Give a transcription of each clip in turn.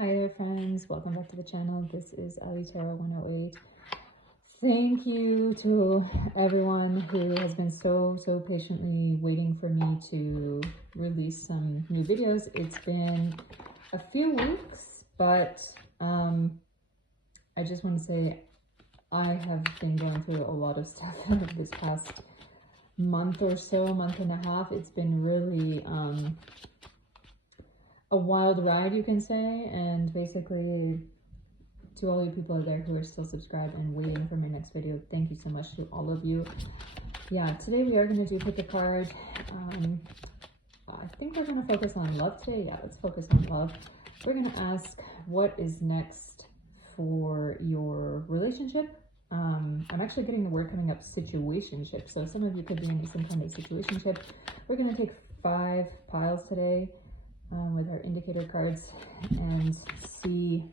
Hi there friends, welcome back to the channel. This is Allie Tarot 108. Thank you to everyone who has been so patiently waiting for me to release some new videos. It's been a few weeks, but I just want to say I have been going through a lot of stuff this past month or so, month and a half. It's been really a wild ride, you can say, and basically to all you people out there who are still subscribed and waiting for my next video, thank you so much to all of you. Yeah, today we are going to do pick a card. I think we're going to focus on love today. Yeah, let's focus on love. We're going to ask what is next for your relationship. I'm actually getting the word coming up, situationship. So some of you could be in some kind of situationship. We're going to take 5 piles today with our indicator cards and see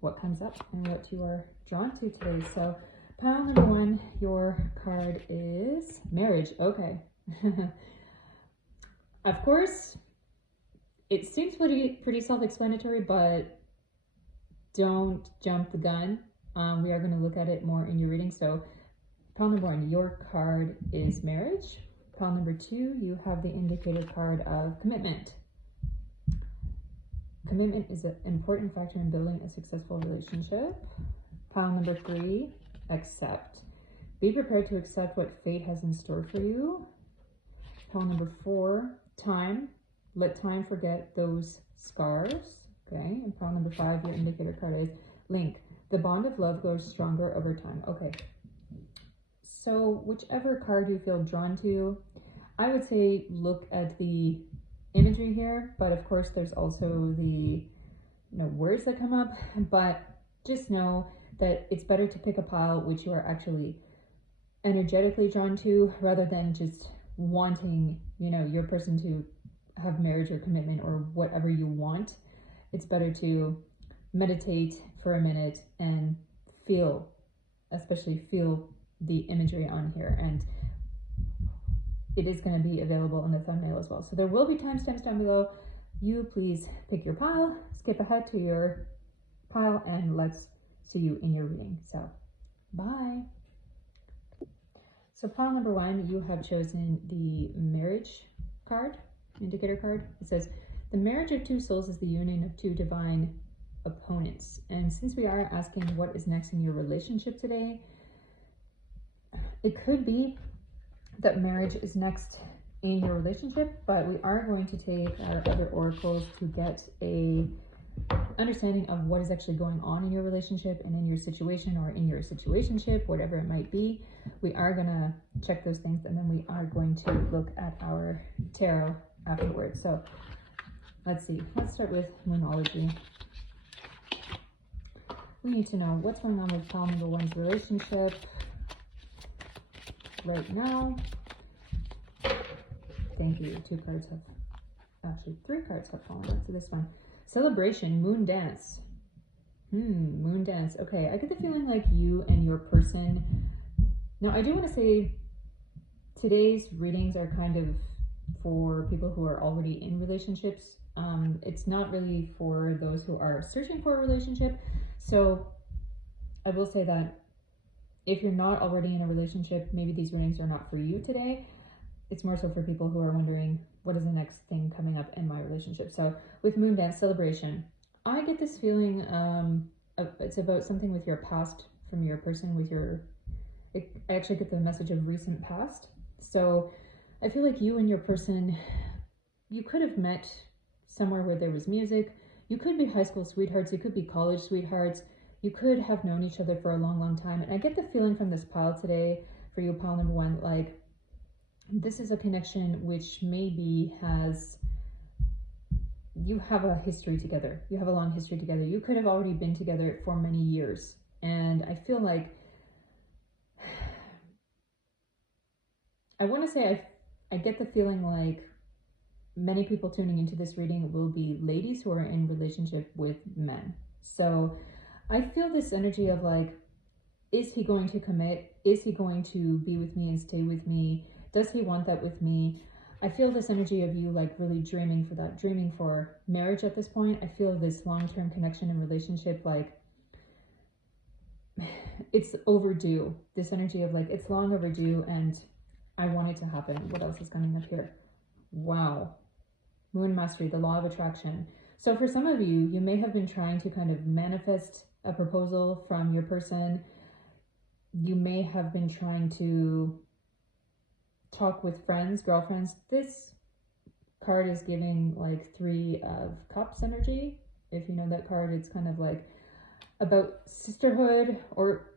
what comes up and what you are drawn to today. So pile number 1, your card is marriage. Okay. Of course, it seems pretty self-explanatory, but don't jump the gun. We are going to look at it more in your reading. So pile number 1, your card is marriage. Pile number 2, you have the indicator card of commitment. Commitment is an important factor in building a successful relationship. Pile number 3, accept. Be prepared to accept what fate has in store for you. Pile number 4, time. Let time forget those scars. Okay. And pile number 5, your indicator card is link. The bond of love grows stronger over time. Okay. So whichever card you feel drawn to, I would say look at the imagery here, but of course there's also the words that come up, but just know that it's better to pick a pile which you are actually energetically drawn to rather than just wanting your person to have marriage or commitment or whatever you want. It's better to meditate for a minute and especially feel the imagery on here, and it is going to be available in the thumbnail as well. So there will be timestamps down below. You please pick your pile, skip ahead to your pile, and let's see you in your reading. So bye. So pile number 1, you have chosen the marriage card, indicator card. It says, the marriage of 2 souls is the union of 2 divine opponents. And since we are asking what is next in your relationship today, it could be that marriage is next in your relationship, but we are going to take our other oracles to get a understanding of what is actually going on in your relationship and in your situation or in your situationship, whatever it might be. We are going to check those things, and then we are going to look at our tarot afterwards. So let's see. Let's start with Moonology. We need to know what's going on with pile number 1's relationship right now. Thank you. 2 cards have, actually 3 cards have fallen into this one. Celebration, moon dance. Moon dance. Okay, I get the feeling like you and your person. Now, I do want to say today's readings are kind of for people who are already in relationships. It's not really for those who are searching for a relationship. So I will say that if you're not already in a relationship, maybe these readings are not for you today. It's more so for people who are wondering, what is the next thing coming up in my relationship? So with moon dance, celebration, I get this feeling it's about something with your past from your person, I actually get the message of recent past. So I feel like you and your person, you could have met somewhere where there was music. You could be high school sweethearts. You could be college sweethearts. You could have known each other for a long time. And I get the feeling from this pile today, for you, pile number 1, like this is a connection which maybe you have a history together. You have a long history together. You could have already been together for many years. And I feel like, I want to say I get the feeling like many people tuning into this reading will be ladies who are in relationship with men. So I feel this energy of like, is he going to commit? Is he going to be with me and stay with me? Does he want that with me? I feel this energy of you like really dreaming for that, dreaming for marriage at this point. I feel this long-term connection and relationship, like it's overdue. This energy of like, it's long overdue and I want it to happen. What else is coming up here? Wow. Moon Mastery, the law of attraction. So for some of you, you may have been trying to kind of manifest a proposal from your person. You may have been trying to talk with friends, girlfriends. This card is giving like 3 of Cups energy. If you know that card, it's kind of like about sisterhood or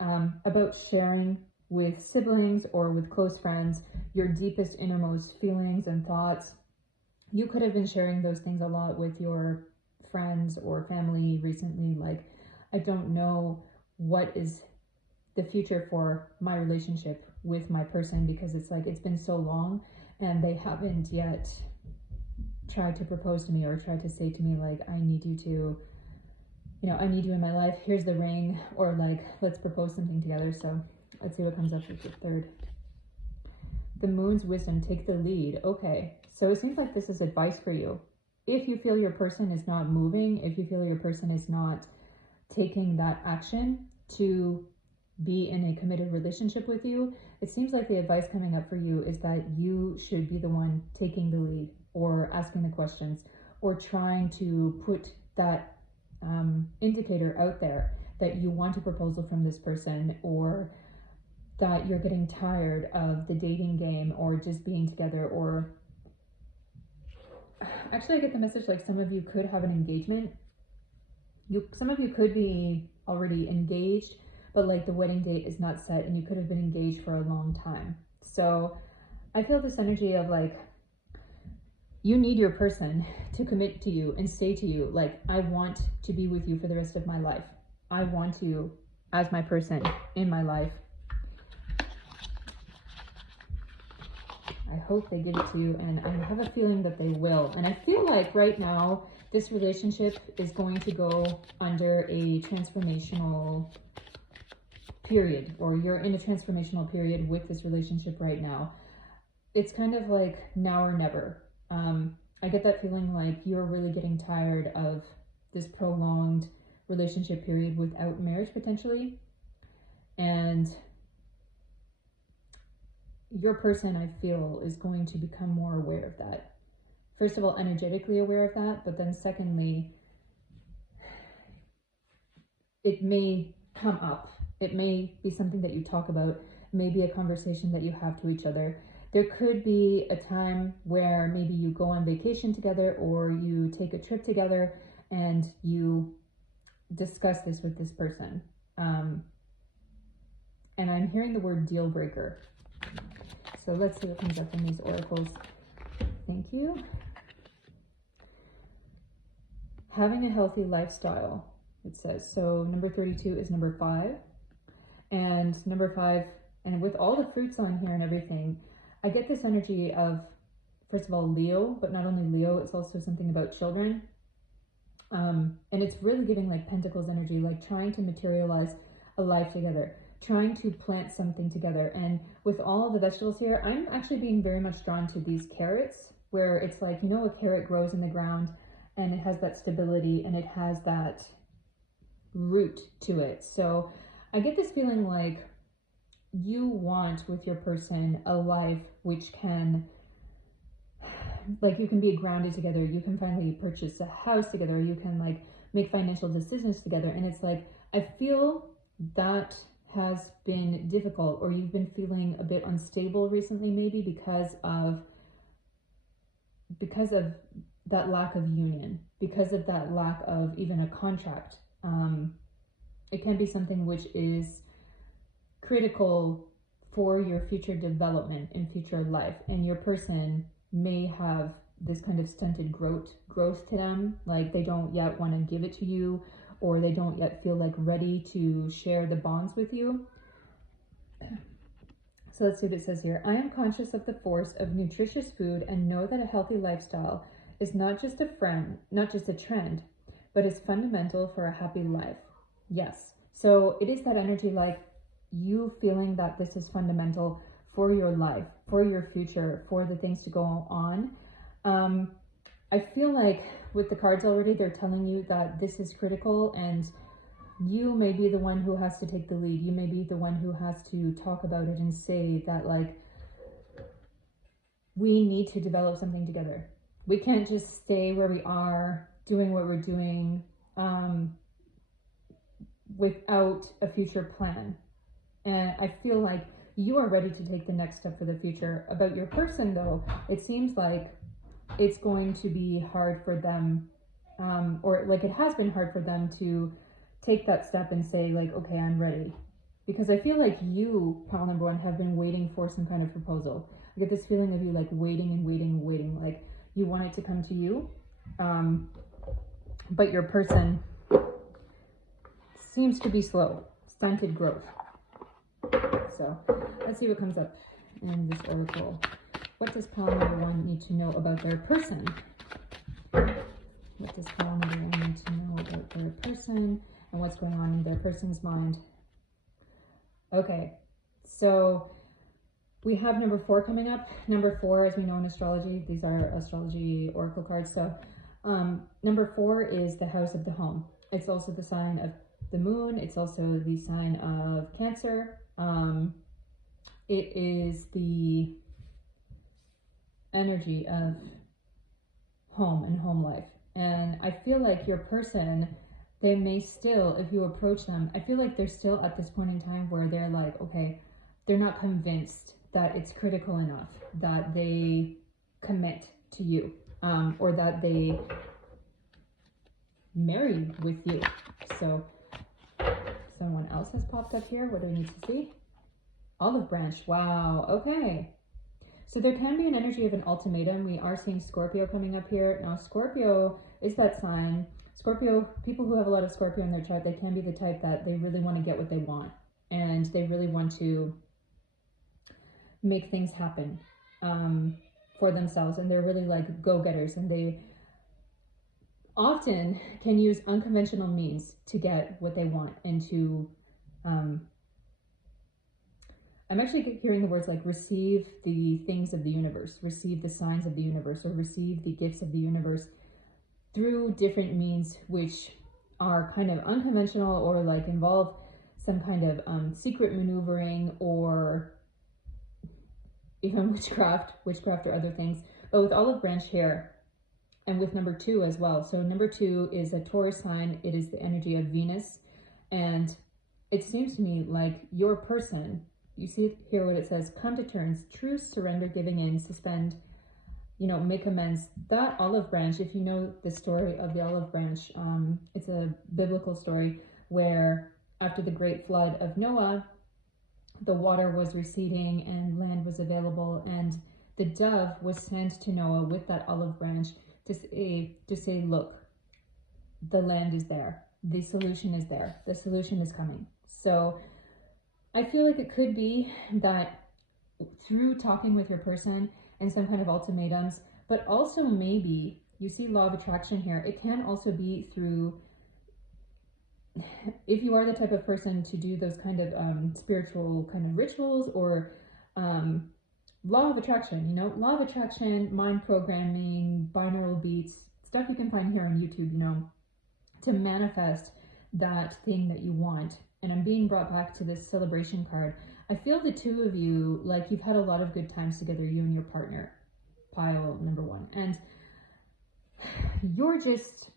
about sharing with siblings or with close friends your deepest innermost feelings and thoughts. You could have been sharing those things a lot with your friends or family recently, like, I don't know what is the future for my relationship with my person, because it's like it's been so long and they haven't yet tried to propose to me or tried to say to me like, I need you to, I need you in my life, here's the ring, or like, let's propose something together. So let's see what comes up with the third. The Moon's wisdom, take the lead. Okay, so it seems like this is advice for you. If you feel your person is not moving, if you feel your person is not taking that action to be in a committed relationship with you, it seems like the advice coming up for you is that you should be the one taking the lead, or asking the questions, or trying to put that indicator out there that you want a proposal from this person, or that you're getting tired of the dating game or just being together. Or actually I get the message like some of you could have an engagement. Some of you could be already engaged, but like the wedding date is not set and you could have been engaged for a long time. So I feel this energy of like, you need your person to commit to you and say to you, like, I want to be with you for the rest of my life. I want you as my person in my life. I hope they give it to you, and I have a feeling that they will. And I feel like right now, this relationship is going to go under a transformational period, or you're in a transformational period with this relationship right now. It's kind of like now or never. I get that feeling like you're really getting tired of this prolonged relationship period without marriage potentially. And your person, I feel, is going to become more aware of that. First of all, energetically aware of that, but then secondly, it may come up. It may be something that you talk about, maybe a conversation that you have to each other. There could be a time where maybe you go on vacation together, or you take a trip together and you discuss this with this person. And I'm hearing the word deal breaker. So let's see what comes up in these oracles. Thank you. Having a healthy lifestyle, it says. So number 32 is number 5. And number 5, and with all the fruits on here and everything, I get this energy of, first of all, Leo, but not only Leo, it's also something about children. And it's really giving like Pentacles energy, like trying to materialize a life together, trying to plant something together. And with all the vegetables here, I'm actually being very much drawn to these carrots, where it's like, a carrot grows in the ground and it has that stability and it has that root to it. So I get this feeling like you want with your person a life which can, like, you can be grounded together, you can finally purchase a house together, you can like make financial decisions together. And it's like, I feel that has been difficult, or you've been feeling a bit unstable recently, maybe because of that lack of union, because of that lack of even a contract. It can be something which is critical for your future development and future life, and your person may have this kind of stunted growth to them, like they don't yet want to give it to you, or they don't yet feel like ready to share the bonds with you. So let's see what it says here. I am conscious of the force of nutritious food and know that a healthy lifestyle is not just a trend, but is fundamental for a happy life. Yes. So it is that energy, like you feeling that this is fundamental for your life, for your future, for the things to go on. I feel like with the cards already, they're telling you that this is critical, and you may be the one who has to take the lead. You may be the one who has to talk about it and say that, like, we need to develop something together. We can't just stay where we are doing what we're doing without a future plan. And I feel like you are ready to take the next step for the future. About your person, though, it seems like it's going to be hard for them, or like it has been hard for them to take that step and say, like, okay, I'm ready. Because I feel like you, pile number one, have been waiting for some kind of proposal. I get this feeling of you like waiting and waiting and waiting, like you want it to come to you, but your person seems to be slow, stunted growth. So let's see what comes up in this oracle. What does pile number one need to know about their person? What does pile number one need to know about their person and what's going on in their person's mind? Okay, so we have number 4 coming up. Number 4, as we know in astrology, these are astrology oracle cards. So number 4 is the house of the home. It's also the sign of the moon. It's also the sign of Cancer. It is the energy of home and home life. And I feel like your person, they may still, if you approach them, I feel like they're still at this point in time where they're like, okay, they're not convinced that it's critical enough that they commit to you, or that they marry with you. So someone else has popped up here. What do we need to see? Olive branch. Wow. Okay. So there can be an energy of an ultimatum. We are seeing Scorpio coming up here. Now, Scorpio is that sign. Scorpio, people who have a lot of Scorpio in their chart, they can be the type that they really want to get what they want. And they really want to make things happen for themselves. And they're really like go-getters. And they often can use unconventional means to get what they want and to... I'm actually hearing the words like receive the things of the universe, receive the signs of the universe, or receive the gifts of the universe through different means, which are kind of unconventional or like involve some kind of secret maneuvering or even witchcraft or other things. But with olive branch here, and with number 2 as well. So number 2 is a Taurus sign. It is the energy of Venus. And it seems to me like your person, you see here what it says, come to terms, truce, surrender, giving in, suspend, make amends. That olive branch, if you know the story of the olive branch, it's a biblical story where after the great flood of Noah, the water was receding and land was available, and the dove was sent to Noah with that olive branch to say, look, the land is there. The solution is there. The solution is coming. So I feel like it could be that through talking with your person and some kind of ultimatums, but also maybe, you see law of attraction here, it can also be through, if you are the type of person to do those kind of spiritual kind of rituals or law of attraction, law of attraction, mind programming, binaural beats, stuff you can find here on YouTube, to manifest that thing that you want. And I'm being brought back to this celebration card. I feel the two of you, like you've had a lot of good times together, you and your partner, pile number 1. And you're just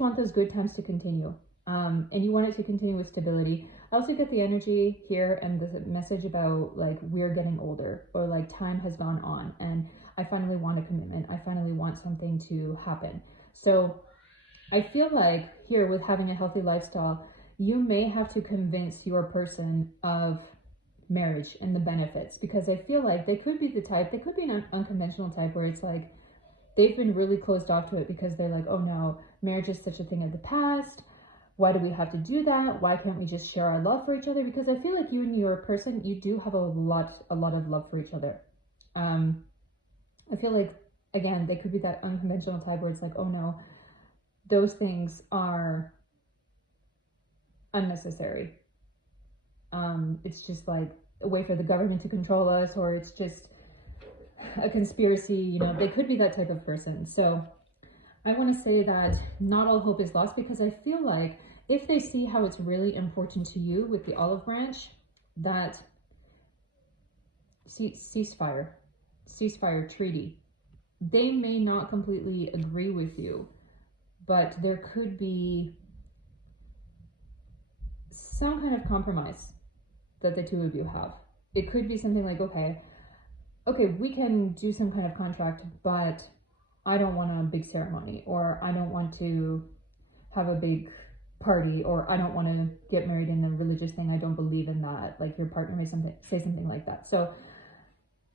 want those good times to continue. And you want it to continue with stability. I also get the energy here and the message about like we're getting older, or like time has gone on and I finally want a commitment. I finally want something to happen. So I feel like here with having a healthy lifestyle, you may have to convince your person of marriage and the benefits, because I feel like they could be the type, they could be an unconventional type where it's like they've been really closed off to it because they're like, oh no, marriage is such a thing of the past. Why do we have to do that? Why can't we just share our love for each other? Because I feel like you and your person, you do have a lot of love for each other. I feel like, again, they could be that unconventional type where it's like, oh no, those things are unnecessary. It's just like a way for the government to control us, or it's just a conspiracy. You know, they could be that type of person. So I want to say that not all hope is lost, because I feel like if they see how it's really important to you with the olive branch, that ceasefire treaty, they may not completely agree with you, but there could be some kind of compromise that the two of you have. It could be something like, okay, we can do some kind of contract, but I don't want a big ceremony, or I don't want to have a big party, or I don't want to get married in a religious thing. I don't believe in that. Like, your partner may say something like that. So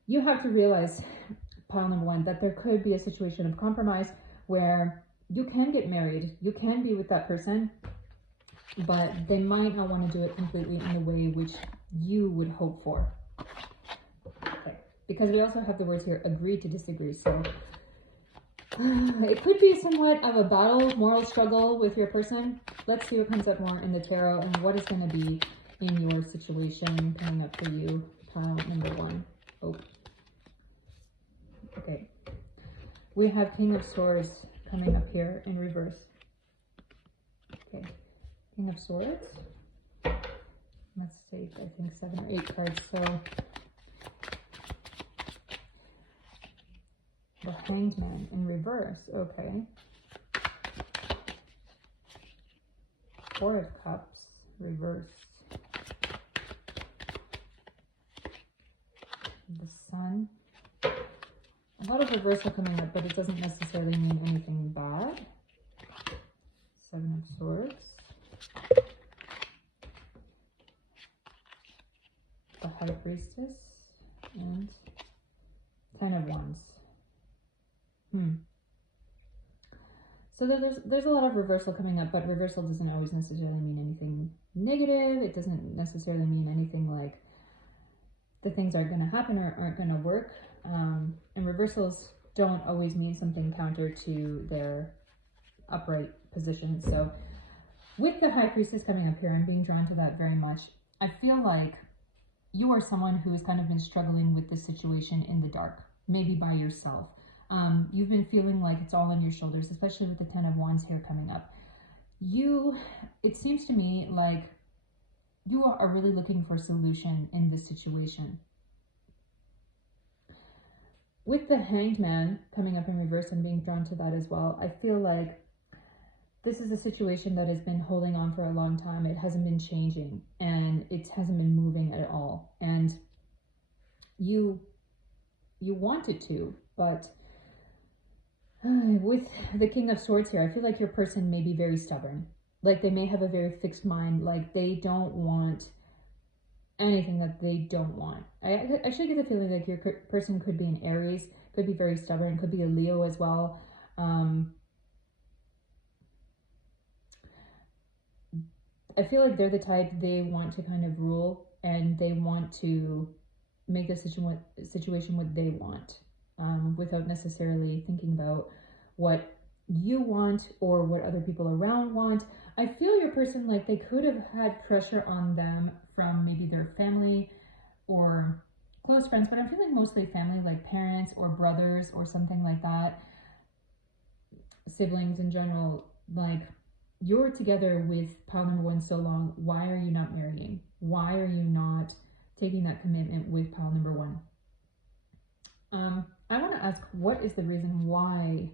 you have to realize, pile number one, that there could be a situation of compromise where you can get married, you can be with that person, but they might not want to do it completely in the way which you would hope for. Okay, because we also have the words here, agree to disagree. So it could be somewhat of a battle, moral struggle with your person. Let's see what comes up more in the tarot and what is going to be in your situation coming up for you, pile number one. Oh, okay. We have King of Swords coming up here in reverse. Okay, King of Swords. Let's see, I think 7 or 8 cards. So the Hanged Man in reverse. Okay. 4 of Cups, reverse. The Sun. A lot of reversal coming up, but it doesn't necessarily mean anything bad. 7 of Swords. The High Priestess. And 10 of Wands. So there's a lot of reversal coming up, but reversal doesn't always necessarily mean anything negative. It doesn't necessarily mean anything like the things aren't going to happen or aren't going to work. And reversals don't always mean something counter to their upright position. So with the High Priestess coming up here, I'm being drawn to that very much. I feel like you are someone who has kind of been struggling with this situation in the dark, maybe by yourself. You've been feeling like it's all on your shoulders, especially with the 10 of Wands here coming up. It seems to me like you are really looking for a solution in this situation. With the Hanged Man coming up in reverse, I'm being drawn to that as well. I feel like this is a situation that has been holding on for a long time. It hasn't been changing, and it hasn't been moving at all. And you want it to, but with the King of Swords here, I feel like your person may be very stubborn. Like, they may have a very fixed mind. Like, they don't want anything that they don't want. I actually get the feeling like your person could be an Aries, could be very stubborn, could be a Leo as well. I feel like they're the type, they want to kind of rule, and they want to make the situation what they want, without necessarily thinking about what you want or what other people around want. I feel your person, like, they could have had pressure on them from maybe their family or close friends, but I'm feeling mostly family, like parents or brothers or something like that, siblings in general. Like, you're together with pile number one so long, why are you not marrying? Why are you not taking that commitment with pile number one? I want to ask, what is the reason why?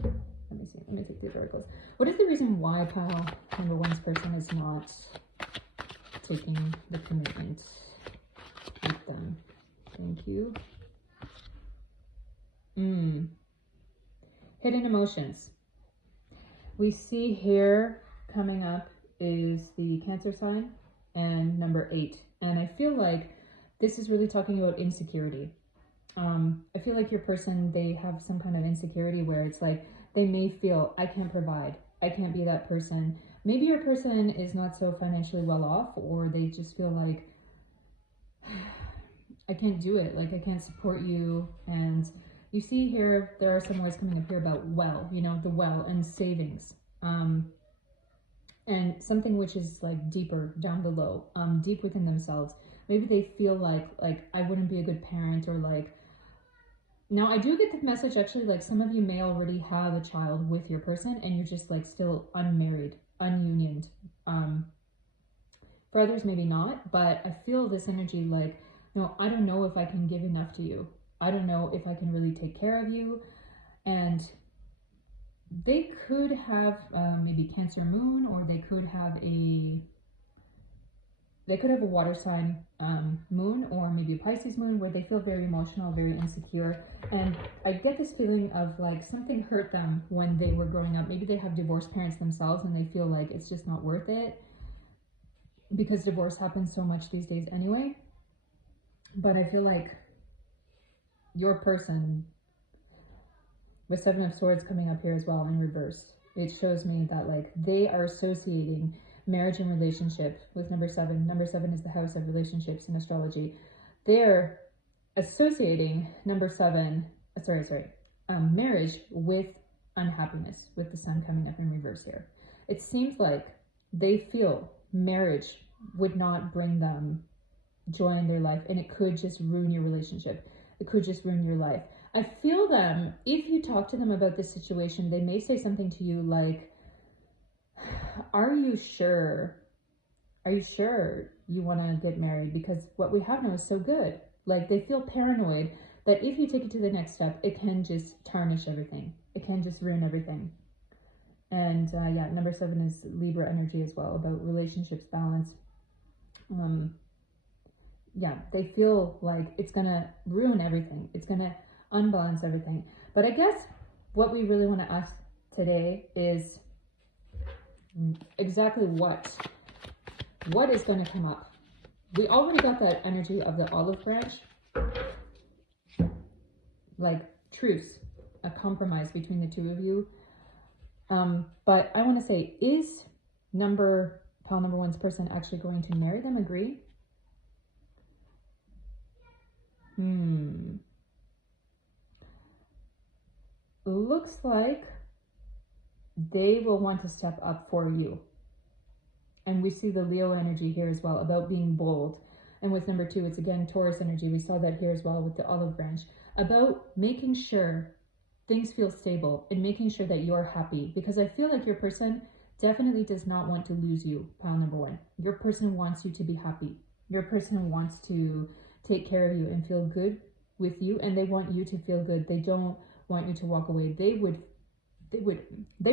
Let me see, let me take these articles. What is the reason why pile number one's person is not taking the commitment with them? Thank you. Hidden emotions. We see here coming up is the Cancer sign and number 8. And I feel like this is really talking about insecurity. I feel like your person, they have some kind of insecurity where it's like, they may feel, I can't provide, I can't be that person. Maybe your person is not so financially well off, or they just feel like, I can't do it, like I can't support you. And you see here, there are some words coming up here about well, you know, the well and savings. And something which is like deeper down below, deep within themselves, maybe they feel like I wouldn't be a good parent, or like, now I do get the message actually, like some of you may already have a child with your person and you're just like still unmarried, ununioned. For others, maybe not, but I feel this energy like, no, I don't know if I can give enough to you. I don't know if I can really take care of you. And they could have maybe Cancer moon, or they could have a water sign moon, or maybe a Pisces moon, where they feel very emotional, very insecure. And I get this feeling of like something hurt them when they were growing up. Maybe they have divorced parents themselves and they feel like it's just not worth it, because divorce happens so much these days anyway. But I feel like your person, with Seven of Swords coming up here as well in reverse, it shows me that like they are associating marriage and relationship with number 7. Number 7 is the house of relationships in astrology. They're associating number 7, marriage with unhappiness, with the sun coming up in reverse here. It seems like they feel marriage would not bring them joy in their life, and it could just ruin your relationship. It could just ruin your life. I feel them, if you talk to them about this situation, they may say something to you like, are you sure? Are you sure you want to get married? Because what we have now is so good. Like, they feel paranoid that if you take it to the next step, it can just tarnish everything. It can just ruin everything. And yeah, number 7 is Libra energy as well, about relationships, balance. Yeah, they feel like it's gonna ruin everything. It's gonna unbalance everything. But I guess what we really want to ask today is exactly what is going to come up. We already got that energy of the olive branch, like truce, a compromise between the two of you. But I want to say, is pile number 1's person actually going to marry them? Agree? Looks like they will want to step up for you. And we see the Leo energy here as well, about being bold. And with number 2, it's again Taurus energy. We saw that here as well with the olive branch, about making sure things feel stable and making sure that you're happy. Because I feel like your person definitely does not want to lose you, pile number 1. Your person wants you to be happy. Your person wants to take care of you and feel good with you, and they want you to feel good. They don't want you to walk away. They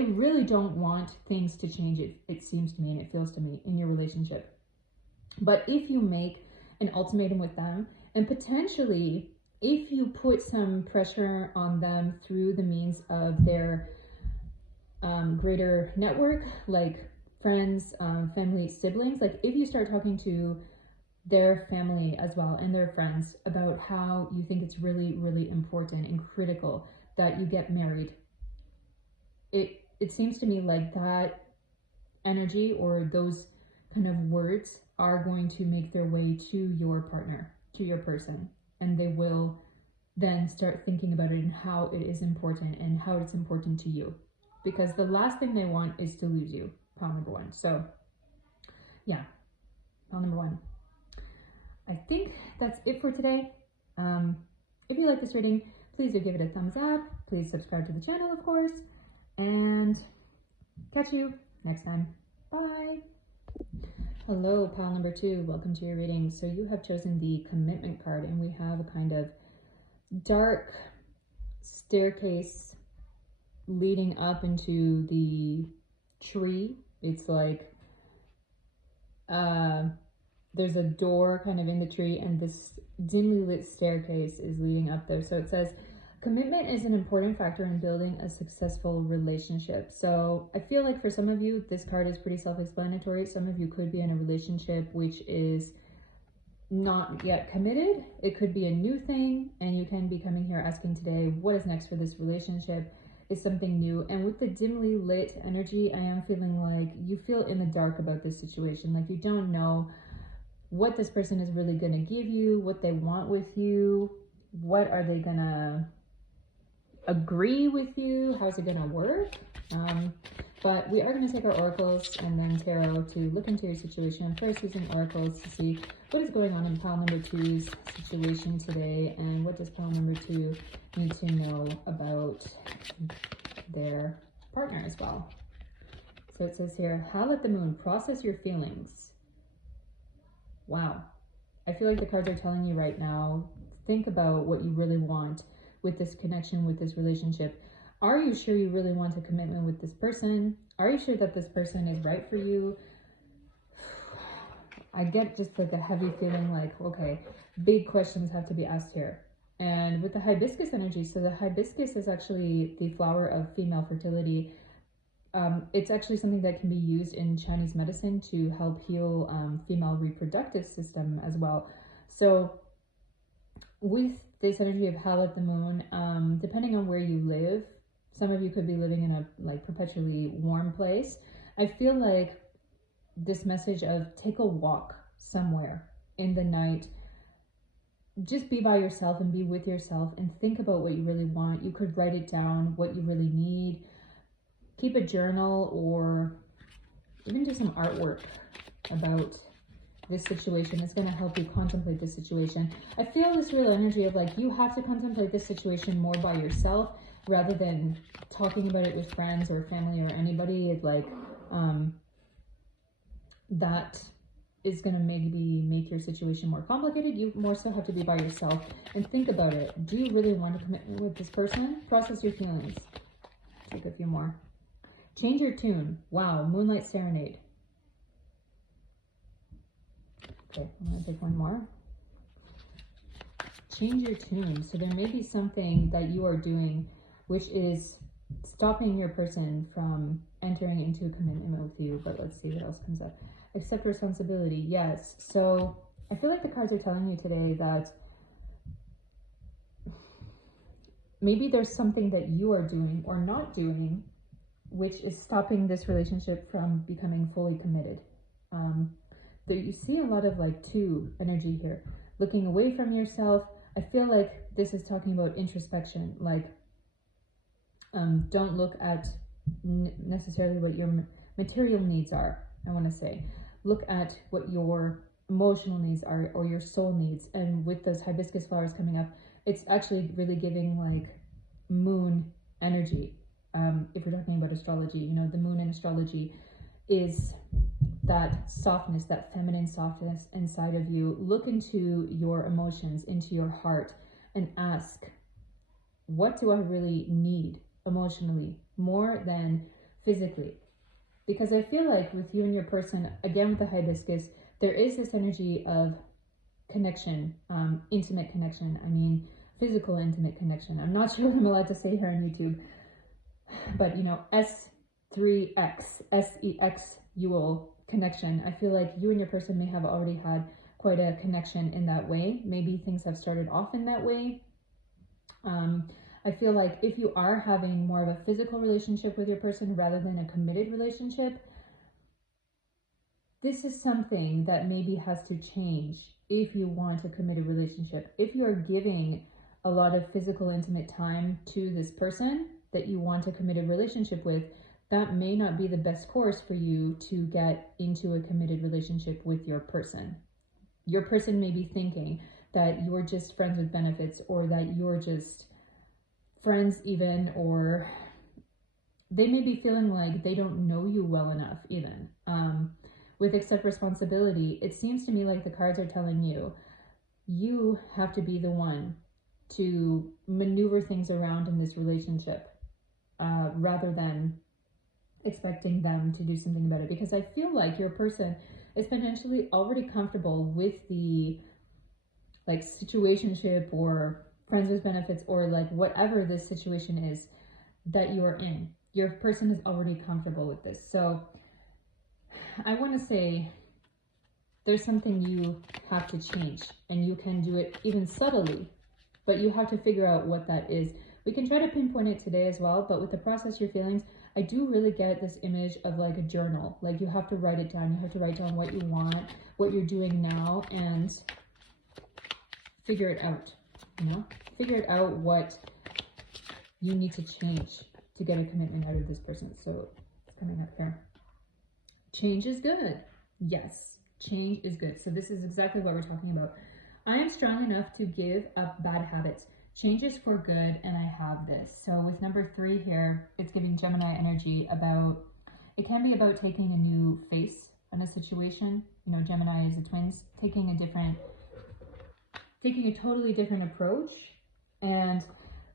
really don't want things to change, it seems to me, and it feels to me, in your relationship. But if you make an ultimatum with them, and potentially if you put some pressure on them through the means of their greater network, like friends, family, siblings, like if you start talking to their family as well and their friends about how you think it's really, really important and critical that you get married, it seems to me like that energy or those kind of words are going to make their way to your partner, to your person, and they will then start thinking about it and how it is important and how it's important to you, because the last thing they want is to lose you, pile number 1. So yeah, pile number 1. I think that's it for today. If you like this reading, please do give it a thumbs up. Please subscribe to the channel, of course, and catch you next time. Bye. Hello, pile number 2. Welcome to your reading. So you have chosen the commitment card, and we have a kind of dark staircase leading up into the tree. It's like there's a door kind of in the tree, and this dimly lit staircase is leading up there. So it says, commitment is an important factor in building a successful relationship. So I feel like for some of you, this card is pretty self-explanatory. Some of you could be in a relationship which is not yet committed. It could be a new thing, and you can be coming here asking today, what is next for this relationship? Is something new? And with the dimly lit energy, I am feeling like you feel in the dark about this situation. Like you don't know what this person is really going to give you, what they want with you, what are they going to agree with you, how's it going to work? But we are going to take our oracles and then tarot to look into your situation. First, using oracles to see what is going on in pile number 2's situation today, and what does pile number 2 need to know about their partner as well. So it says here, howl at the moon, process your feelings. Wow. I feel like the cards are telling you right now, think about what you really want with this connection, with this relationship. Are you sure you really want a commitment with this person? Are you sure that this person is right for you? I get just like a heavy feeling like, okay, big questions have to be asked here. And with the hibiscus energy, so the hibiscus is actually the flower of female fertility. It's actually something that can be used in Chinese medicine to help heal female reproductive system as well. So with this energy of howl at the moon, depending on where you live, some of you could be living in a like perpetually warm place. I feel like this message of take a walk somewhere in the night, just be by yourself and be with yourself and think about what you really want. You could write it down, what you really need. Keep a journal or even do some artwork about this situation. It's going to help you contemplate this situation. I feel this real energy of like you have to contemplate this situation more by yourself rather than talking about it with friends or family or anybody. It's like that is going to maybe make your situation more complicated. You more so have to be by yourself and think about it. Do you really want a commitment with this person? Process your feelings. Take a few more. Change your tune. Wow, Moonlight Serenade. Okay, I'm going to take one more. Change your tune. So there may be something that you are doing which is stopping your person from entering into a commitment with you. But let's see what else comes up. Accept responsibility. Yes. So I feel like the cards are telling you today that maybe there's something that you are doing or not doing which is stopping this relationship from becoming fully committed. There you see a lot of like 2 energy here. Looking away from yourself. I feel like this is talking about introspection. Like don't look at necessarily what your material needs are, I want to say. Look at what your emotional needs are or your soul needs. And with those hibiscus flowers coming up, it's actually really giving like moon energy. If we're talking about astrology, you know, the moon in astrology is that softness, that feminine softness inside of you. Look into your emotions, into your heart, and ask, what do I really need emotionally more than physically? Because I feel like with you and your person, again with the hibiscus, there is this energy of connection, intimate connection. I mean, physical intimate connection. I'm not sure what I'm allowed to say here on YouTube, but you know, S3X, sexual connection. I feel like you and your person may have already had quite a connection in that way. Maybe things have started off in that way. I feel like if you are having more of a physical relationship with your person rather than a committed relationship, this is something that maybe has to change if you want a committed relationship. If you are giving a lot of physical intimate time to this person that you want a committed relationship with, that may not be the best course for you to get into a committed relationship with your person. Your person may be thinking that you're just friends with benefits, or that you're just friends even, or they may be feeling like they don't know you well enough even. With accept responsibility, it seems to me like the cards are telling you, you have to be the one to maneuver things around in this relationship, rather than expecting them to do something about it. Because I feel like your person is potentially already comfortable with the like situationship or friends with benefits, or like whatever this situation is that you are in. Your person is already comfortable with this. So I want to say there's something you have to change, and you can do it even subtly, but you have to figure out what that is. We can try to pinpoint it today as well, but with the process your feelings, I do really get this image of like a journal. Like you have to write it down. You have to write down what you want, what you're doing now, and figure it out, you know? Figure out what you need to change to get a commitment out of this person. So coming up here? Change is good. Yes, change is good. So this is exactly what we're talking about. I am strong enough to give up bad habits. Change is for good, and I have this. So with number 3 here, it's giving Gemini energy about, it can be about taking a new face on a situation. You know, Gemini is the twins, taking a totally different approach. And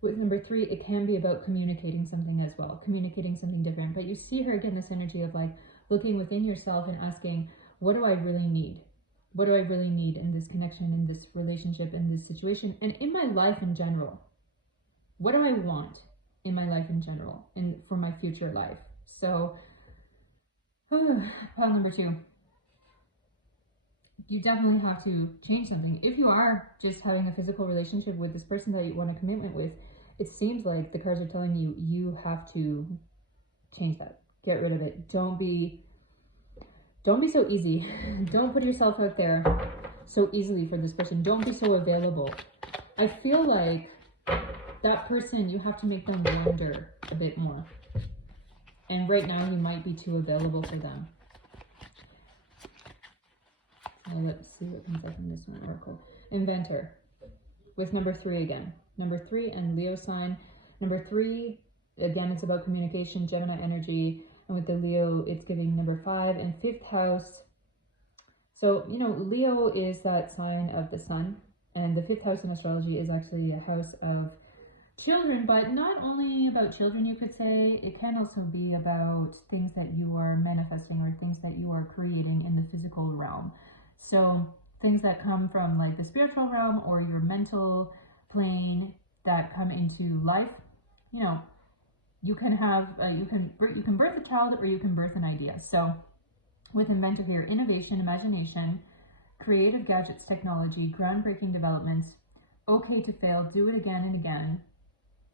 with number 3, it can be about communicating something as well, communicating something different. But you see her again, this energy of like looking within yourself and asking, what do I really need? What do I really need in this connection, in this relationship, in this situation, and in my life in general? What do I want in my life in general and for my future life? So, pile number 2. You definitely have to change something. If you are just having a physical relationship with this person that you want a commitment with, it seems like the cards are telling you, you have to change that. Get rid of it. Don't be so easy. Don't put yourself out there so easily for this person. Don't be so available. I feel like that person, you have to make them wonder a bit more. And right now you might be too available for them. Now let's see what comes up in this one, Oracle. Inventor. With number 3 again. Number 3 and Leo sign. Number 3, again, it's about communication, Gemini energy. And with the Leo, it's giving number 5 and 5th house. So, you know, Leo is that sign of the sun. And the 5th house in astrology is actually a house of children, but not only about children, you could say. It can also be about things that you are manifesting or things that you are creating in the physical realm. So things that come from like the spiritual realm or your mental plane that come into life, you know, you can have, you can birth a child or you can birth an idea. So with inventive here, innovation, imagination, creative gadgets, technology, groundbreaking developments, okay to fail, do it again and again,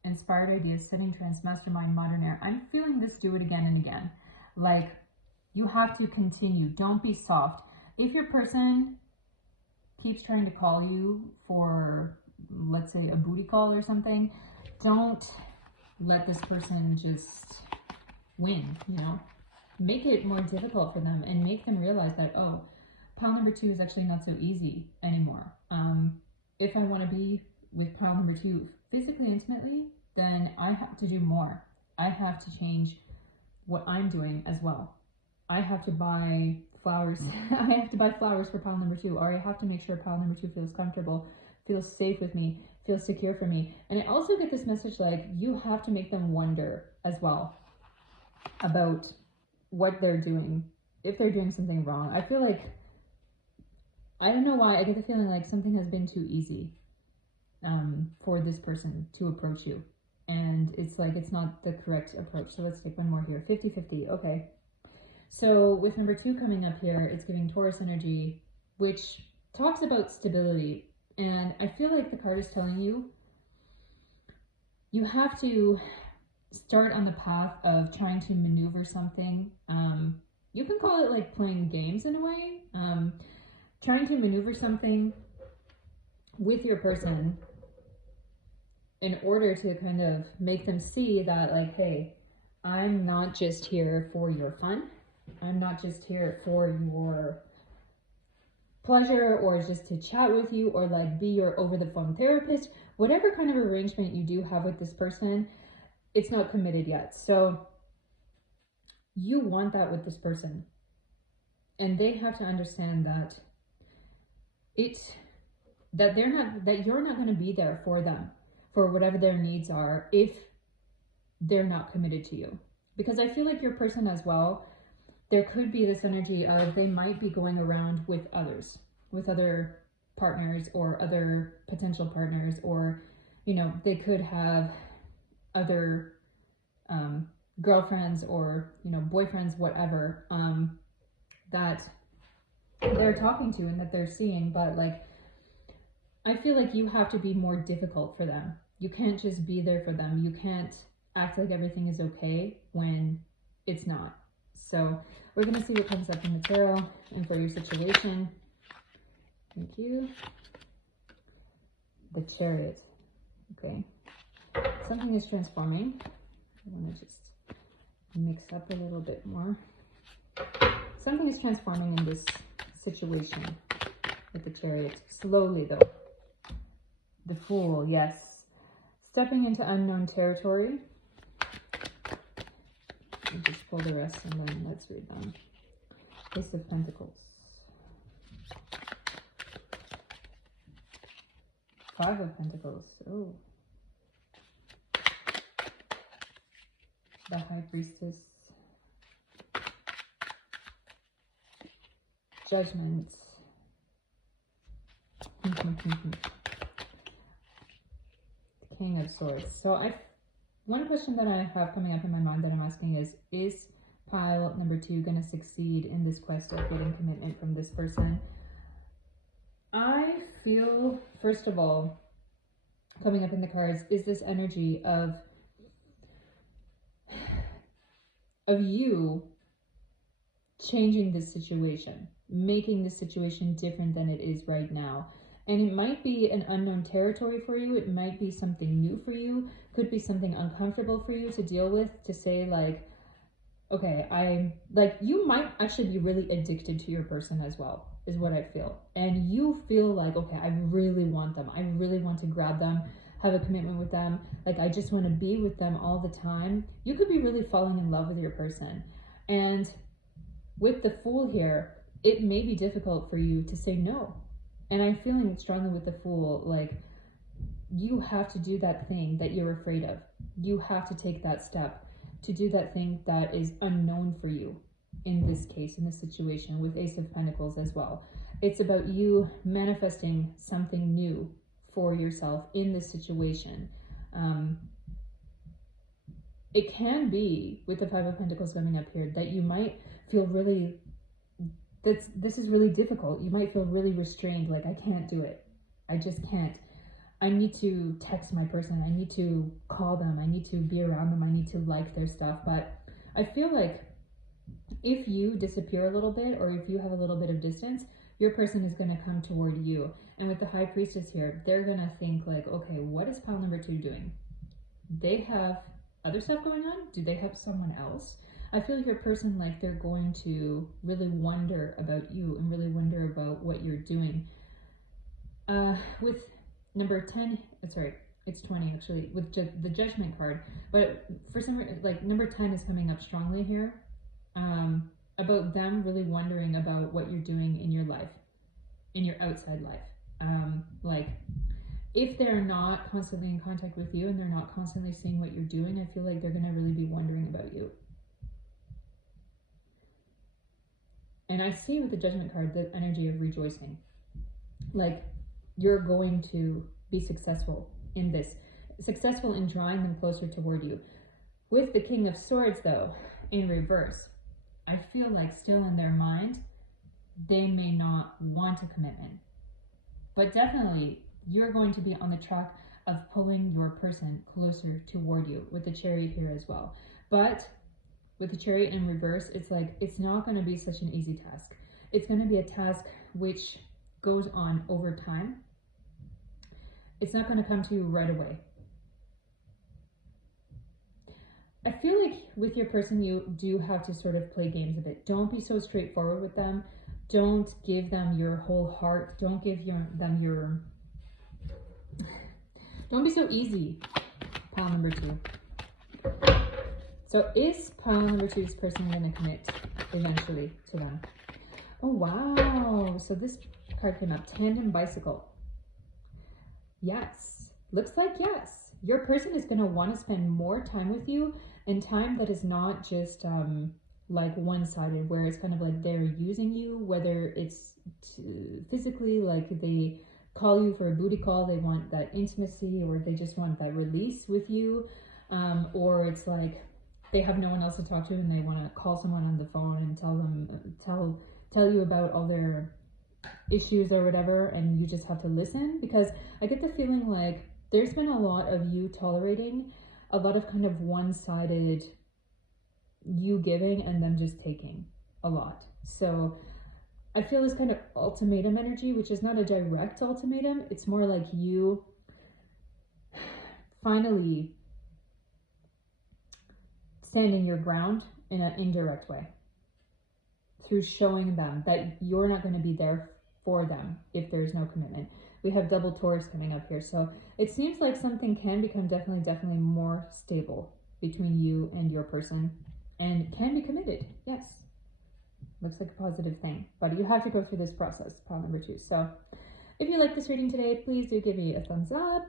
inspired ideas, setting trends, mastermind, modern era. I'm feeling this do it again and again. Like you have to continue. Don't be soft. If your person keeps trying to call you for, let's say, a booty call or something, don't let this person just win, you know? Make it more difficult for them and make them realize that, oh, pile number 2 is actually not so easy anymore. If I want to be with pile number 2 physically intimately, then I have to do more. I have to change what I'm doing as well. I have to buy flowers. I have to buy flowers for pile number 2, or I have to make sure pile number 2 feels comfortable, feels safe with me, feels secure for me. And I also get this message like you have to make them wonder as well about what they're doing, if they're doing something wrong. I feel like, I don't know why, I get the feeling like something has been too easy for this person to approach you. And it's like, it's not the correct approach. So let's take one more here. 50-50. Okay. So with number 2 coming up here, it's giving Taurus energy, which talks about stability. And I feel like the card is telling you, you have to start on the path of trying to maneuver something. You can call it like playing games in a way. Trying to maneuver something with your person in order to kind of make them see that like, hey, I'm not just here for your fun. I'm not just here for your pleasure or just to chat with you or like be your over the phone therapist. Whatever kind of arrangement you do have with this person, it's not committed yet. So you want that with this person. And they have to understand that you're not going to be there for them, for whatever their needs are, if they're not committed to you. Because I feel like your person as well, there could be this energy of they might be going around with others, with other partners or other potential partners, or, you know, they could have other girlfriends or, you know, boyfriends, whatever, that they're talking to and that they're seeing. But like, I feel like you have to be more difficult for them. You can't just be there for them. You can't act like everything is okay when it's not. So we're going to see what comes up in the tarot and for your situation. Thank you. The Chariot. Okay. Something is transforming. I want to just mix up a little bit more. Something is transforming in this situation with the Chariot. Slowly, though. The Fool, yes. Stepping into unknown territory. I'll just pull the rest and then let's read them. Ace of Pentacles. 5 of Pentacles. Oh. The High Priestess. Judgment. The King of Swords. So one question that I have coming up in my mind that I'm asking is pile number 2 going to succeed in this quest of getting commitment from this person? I feel, first of all, coming up in the cards, is this energy of you changing this situation, making this situation different than it is right now. And it might be an unknown territory for you. It might be something new for you. Could be something uncomfortable for you to deal with, to say like, okay, you might actually be really addicted to your person as well, is what I feel. And you feel like, okay, I really want them. I really want to grab them, have a commitment with them. Like, I just want to be with them all the time. You could be really falling in love with your person. And with the Fool here, it may be difficult for you to say no. And I'm feeling it strongly with the Fool, like, you have to do that thing that you're afraid of. You have to take that step to do that thing that is unknown for you in this case, in this situation, with Ace of Pentacles as well. It's about you manifesting something new for yourself in this situation. It can be, with the 5 of Pentacles coming up here, that you might feel really, this is really difficult. You might feel really restrained, like, I can't do it. I just can't. I need to text my person. I need to call them. I need to be around them. I need to like their stuff. But I feel like if you disappear a little bit, or if you have a little bit of distance, your person is going to come toward you. And with the High Priestess here, they're going to think like, okay, what is pile number 2 doing? They have other stuff going on? Do they have someone else? I feel your person, like, they're going to really wonder about you and really wonder about what you're doing. With number 10, sorry, it's 20 actually, with the Judgment card. But for some reason, like, number 10 is coming up strongly here. About them really wondering about what you're doing in your life, in your outside life. Like, if they're not constantly in contact with you and they're not constantly seeing what you're doing, I feel like they're going to really be wondering about you. And I see with the Judgment card the energy of rejoicing. Like, you're going to be successful in this, successful in drawing them closer toward you. With the King of Swords, though, in reverse, I feel like still in their mind, they may not want a commitment. But definitely, you're going to be on the track of pulling your person closer toward you, with the Chariot here as well. But with the Chariot in reverse, it's like, it's not going to be such an easy task. It's going to be a task which goes on over time. It's not going to come to you right away. I feel like with your person, you do have to sort of play games a bit. Don't be so straightforward with them. Don't give them your whole heart. Don't give them your... Don't be so easy. Pile number 2. So is pile number 2's person going to commit eventually to them? Oh, wow. So this card came up. Tandem bicycle. Yes. Looks like yes. Your person is going to want to spend more time with you, and time that is not just like one-sided, where it's kind of like they're using you, whether it's physically, like they call you for a booty call, they want that intimacy, or they just want that release with you, or it's like they have no one else to talk to and they want to call someone on the phone and tell you about all their issues or whatever, and you just have to listen. Because I get the feeling like there's been a lot of you tolerating a lot of kind of one-sided you giving and them just taking a lot. So I feel this kind of ultimatum energy, which is not a direct ultimatum. It's more like you standing your ground in an indirect way, through showing them that you're not going to be there for them if there's no commitment. We have double Taurus coming up here, so it seems like something can become definitely more stable between you and your person, and can be committed. Yes, looks like a positive thing, but you have to go through this process, pile number 2. So if you like this reading today, please do give me a thumbs up.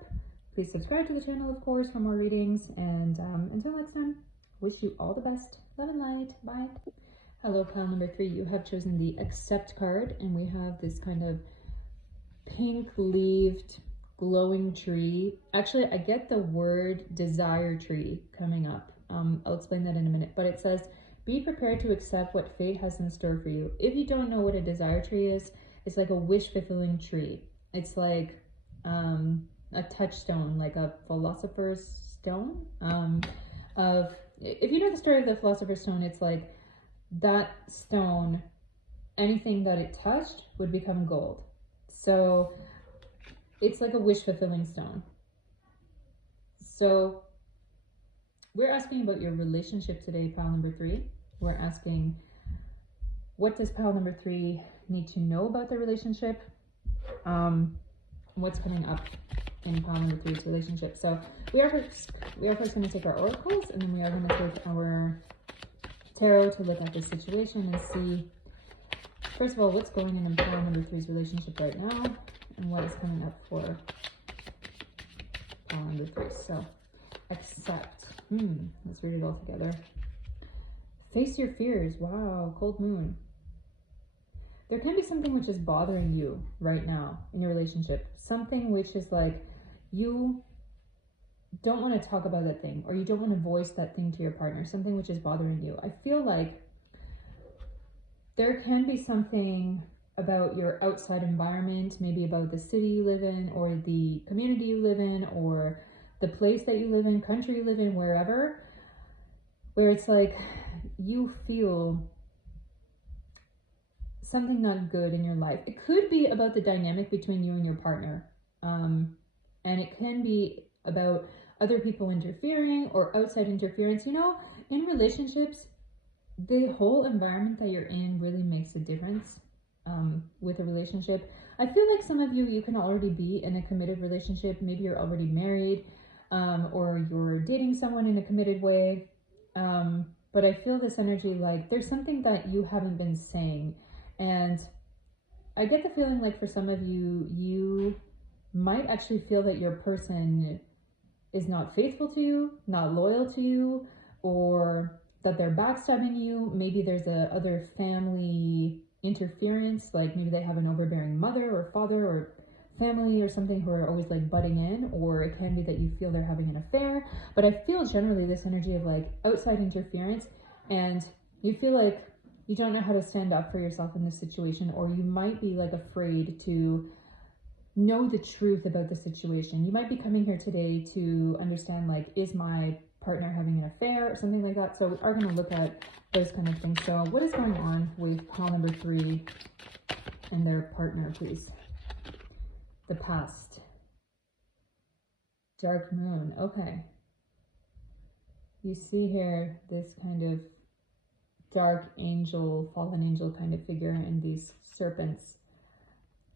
Please subscribe to the channel, of course, for more readings, and until next time, wish you all the best. Love and light. Bye. Hello, pile number 3. You have chosen the accept card, and we have this kind of pink leaved glowing tree. Actually, I get the word desire tree coming up. I'll explain that in a minute, but it says be prepared to accept what fate has in store for you. If you don't know what a desire tree is, it's like a wish fulfilling tree. It's like a touchstone, like a philosopher's stone. If you know the story of the philosopher's stone, it's like that stone, anything that it touched would become gold. So it's like a wish fulfilling stone. So we're asking about your relationship today, pile number 3. We're asking, what does pile number 3 need to know about the relationship? What's coming up in pile number 3's relationship? So we are first going to take our oracles, and then we are going to take our tarot to look at the situation and see, first of all, what's going on in pile number 3's relationship right now, and what is coming up for pile number 3. So accept. Let's read it all together. Face your fears. Wow, cold moon. There can be something which is bothering you right now in your relationship. Something which is like you don't want to talk about that thing, or you don't want to voice that thing to your partner. Something which is bothering you. I feel like there can be something about your outside environment, maybe about the city you live in, or the community you live in, or the place that you live in, country you live in, wherever, where it's like you feel something not good in your life. It could be about the dynamic between you and your partner. And it can be about other people interfering or outside interference. You know, in relationships, the whole environment that you're in really makes a difference with a relationship. I feel like some of you can already be in a committed relationship. Maybe you're already married, or you're dating someone in a committed way. But I feel this energy like there's something that you haven't been saying. And I get the feeling like for some of you, you might actually feel that your person is not faithful to you, not loyal to you, or that they're backstabbing you. Maybe there's other family interference, like maybe they have an overbearing mother or father or family or something who are always like butting in, or it can be that you feel they're having an affair. But I feel generally this energy of like outside interference, and you feel like you don't know how to stand up for yourself in this situation, or you might be like afraid to know the truth about the situation. You might be coming here today to understand, like, is my partner having an affair or something like that? So we are going to look at those kind of things. So what is going on with pile number 3 and their partner, please? The past. Dark moon. Okay. You see here this kind of dark angel, fallen angel kind of figure, and these serpents.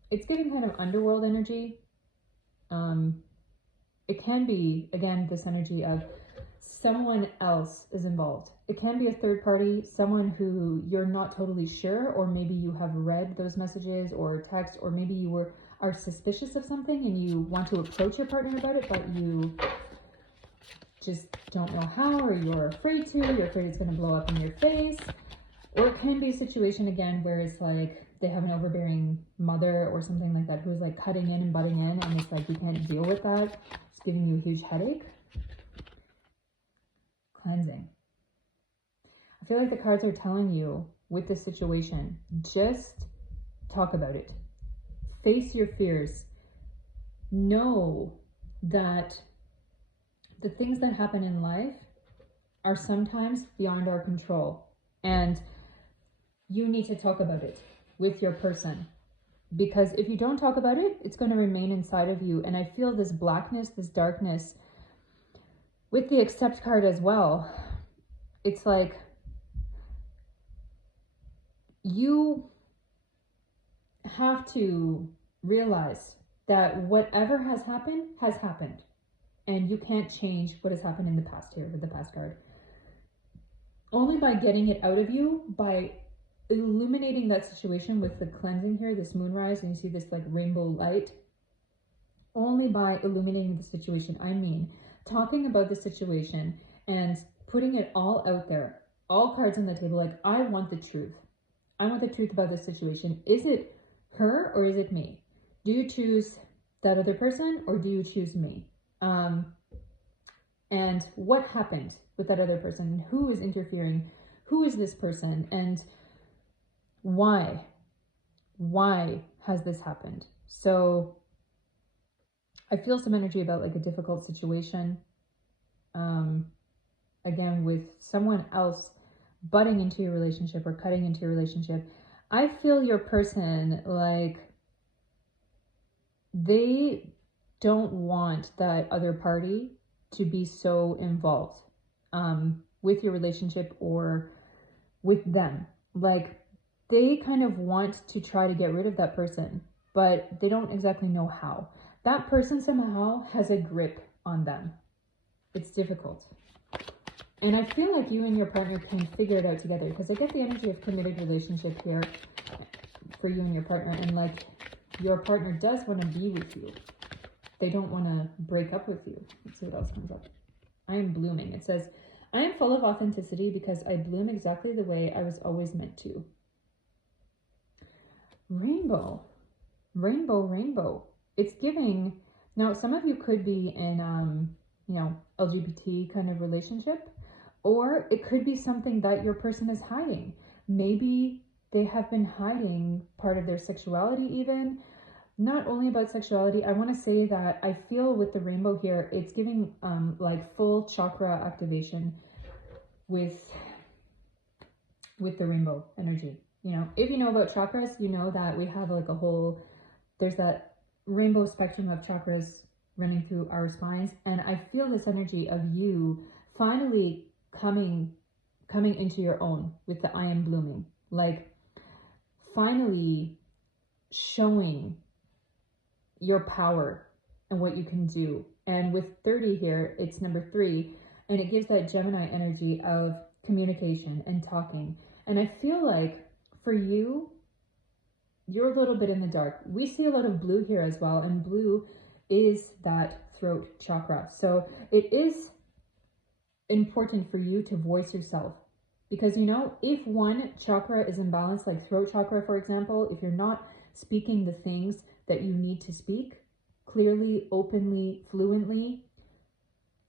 It's giving kind of underworld energy. It can be, again, this energy of someone else is involved. It can be a third party, someone who you're not totally sure, or maybe you have read those messages or text, or maybe you are suspicious of something and you want to approach your partner about it, but you just don't know how, or you're afraid it's going to blow up in your face. Or it can be a situation, again, where it's like they have an overbearing mother or something like that who's like cutting in and butting in, and it's like you can't deal with that. It's giving you a huge headache. Cleansing. I feel like the cards are telling you with this situation, just talk about it. Face your fears. Know that the things that happen in life are sometimes beyond our control, and you need to talk about it with your person, because if you don't talk about it, it's going to remain inside of you. And I feel this blackness, this darkness with the accept card as well. it's like you have to realize that whatever has happened, and you can't change what has happened in the past here with the past card. Only by getting it out of you, by illuminating that situation with the cleansing here, this moonrise, and you see this like rainbow light, only by illuminating the situation, I mean talking about the situation and putting it all out there, all cards on the table, like, I want the truth. I want the truth about this situation. Is it her or is it me? Do you choose that other person or do you choose me? And what happened with that other person? Who is interfering? Who is this person? And why? Why has this happened? So I feel some energy about like a difficult situation. Again, with someone else butting into your relationship or cutting into your relationship. I feel your person, like, they don't want that other party to be so involved with your relationship or with them. Like, they kind of want to try to get rid of that person, but they don't exactly know how. That person somehow has a grip on them. It's difficult. And I feel like you and your partner can figure it out together, because I get the energy of committed relationship here for you and your partner. And like, your partner does want to be with you. They don't want to break up with you. Let's see what else comes up. I am blooming. It says, I am full of authenticity because I bloom exactly the way I was always meant to. Rainbow. Rainbow, rainbow. It's giving. Now, some of you could be in, LGBT kind of relationship, or it could be something that your person is hiding. Maybe they have been hiding part of their sexuality even. Not only about sexuality, I want to say that I feel with the rainbow here, it's giving like full chakra activation with the rainbow energy. You know, if you know about chakras, you know that we have like a whole, there's that rainbow spectrum of chakras running through our spines. And I feel this energy of you finally coming into your own with the I am blooming, like finally showing your power and what you can do. And with 30 here, it's number 3, and it gives that Gemini energy of communication and talking. And I feel like for you, you're a little bit in the dark. We see a lot of blue here as well, and blue is that throat chakra. So it is important for you to voice yourself, because you know, if one chakra is imbalanced, like throat chakra for example, if you're not speaking the things that you need to speak clearly, openly, fluently,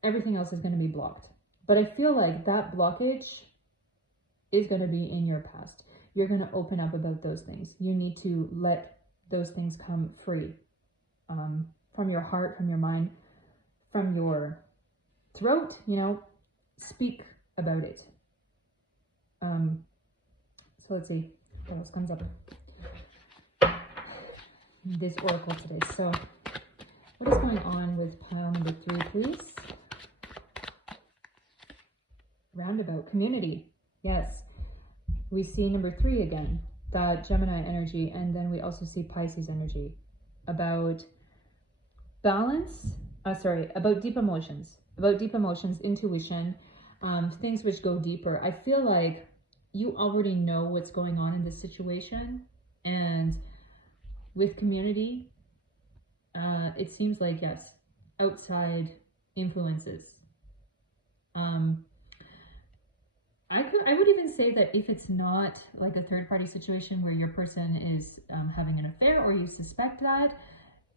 everything else is going to be blocked. But I feel like that blockage is going to be in your past. You're going to open up about those things. You need to let those things come free from your heart, from your mind, from your throat, you know, speak about it. So let's see what else comes up. This oracle today. So what is going on with pile number 3, please? Roundabout. Community. Yes. We see number 3 again, that Gemini energy, and then we also see Pisces energy about balance, about deep emotions, intuition, things which go deeper. I feel like you already know what's going on in this situation, and with community, it seems like, yes, outside influences. I would even say that if it's not like a third party situation where your person is having an affair, or you suspect that,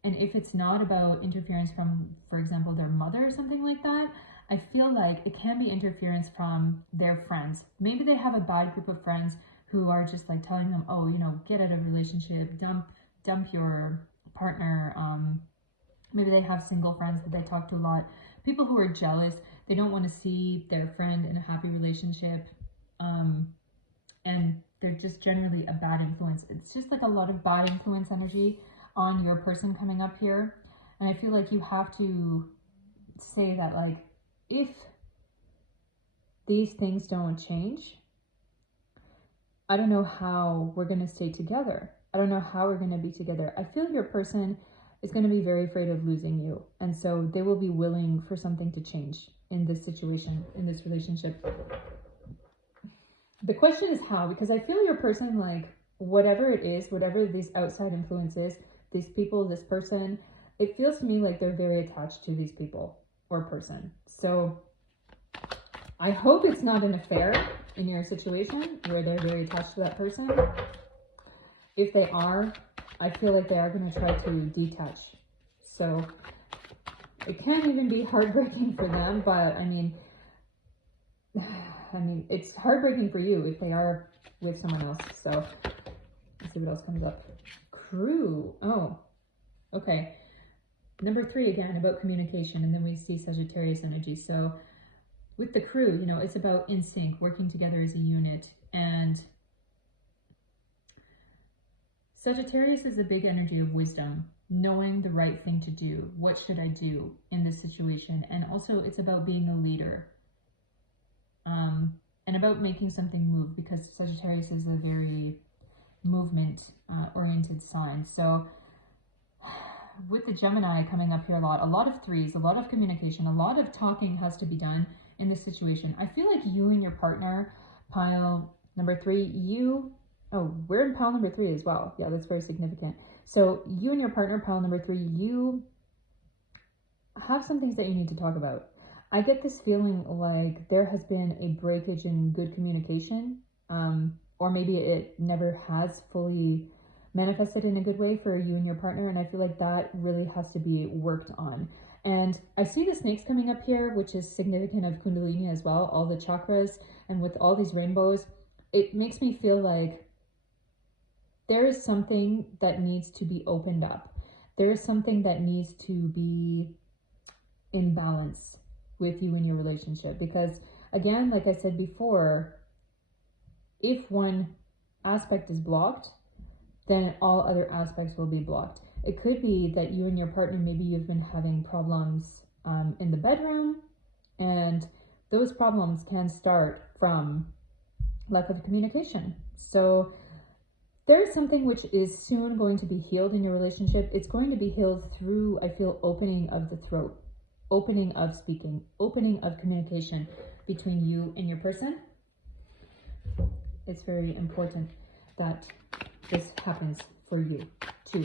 and if it's not about interference from, for example, their mother or something like that, I feel like it can be interference from their friends. Maybe they have a bad group of friends who are just like telling them, oh, you know, get out of a relationship, dump your partner. Maybe they have single friends that they talk to a lot. People who are jealous, they don't want to see their friend in a happy relationship. And they're just generally a bad influence. It's just like a lot of bad influence energy on your person coming up here. And I feel like you have to say that, like, if these things don't change, I don't know how we're going to stay together. I don't know how we're going to be together. I feel your person is going to be very afraid of losing you. And so they will be willing for something to change in this situation, in this relationship. The question is how, because I feel your person, like, whatever it is, whatever these outside influences, these people, this person, it feels to me like they're very attached to these people or person. So I hope it's not an affair in your situation where they're very attached to that person. If they are, I feel like they are going to try to detach. So it can even be heartbreaking for them, but I mean, it's heartbreaking for you if they are with someone else. So let's see what else comes up. Crew. Oh, okay. Number 3 again, about communication, and then we see Sagittarius energy. So with the crew, you know, it's about in sync, working together as a unit. And Sagittarius is a big energy of wisdom, knowing the right thing to do. What should I do in this situation? And also it's about being a leader. And about making something move, because Sagittarius is a very movement oriented sign. So with the Gemini coming up here a lot of threes, a lot of communication, a lot of talking has to be done in this situation. I feel like you and your partner, pile number 3, we're in pile number 3 as well. Yeah, that's very significant. So you and your partner, pile number 3, you have some things that you need to talk about. I get this feeling like there has been a breakage in good communication, or maybe it never has fully manifested in a good way for you and your partner, and I feel like that really has to be worked on. And I see the snakes coming up here, which is significant of Kundalini as well, all the chakras, and with all these rainbows, it makes me feel like there is something that needs to be opened up. There is something that needs to be in balance with you in your relationship, because again, like I said before, if one aspect is blocked, then all other aspects will be blocked. It could be that you and your partner, maybe you've been having problems in the bedroom, and those problems can start from lack of communication. So there's something which is soon going to be healed in your relationship. It's going to be healed through, I feel, opening of the throat, opening of speaking, opening of communication between you and your person. It's very important that this happens for you too,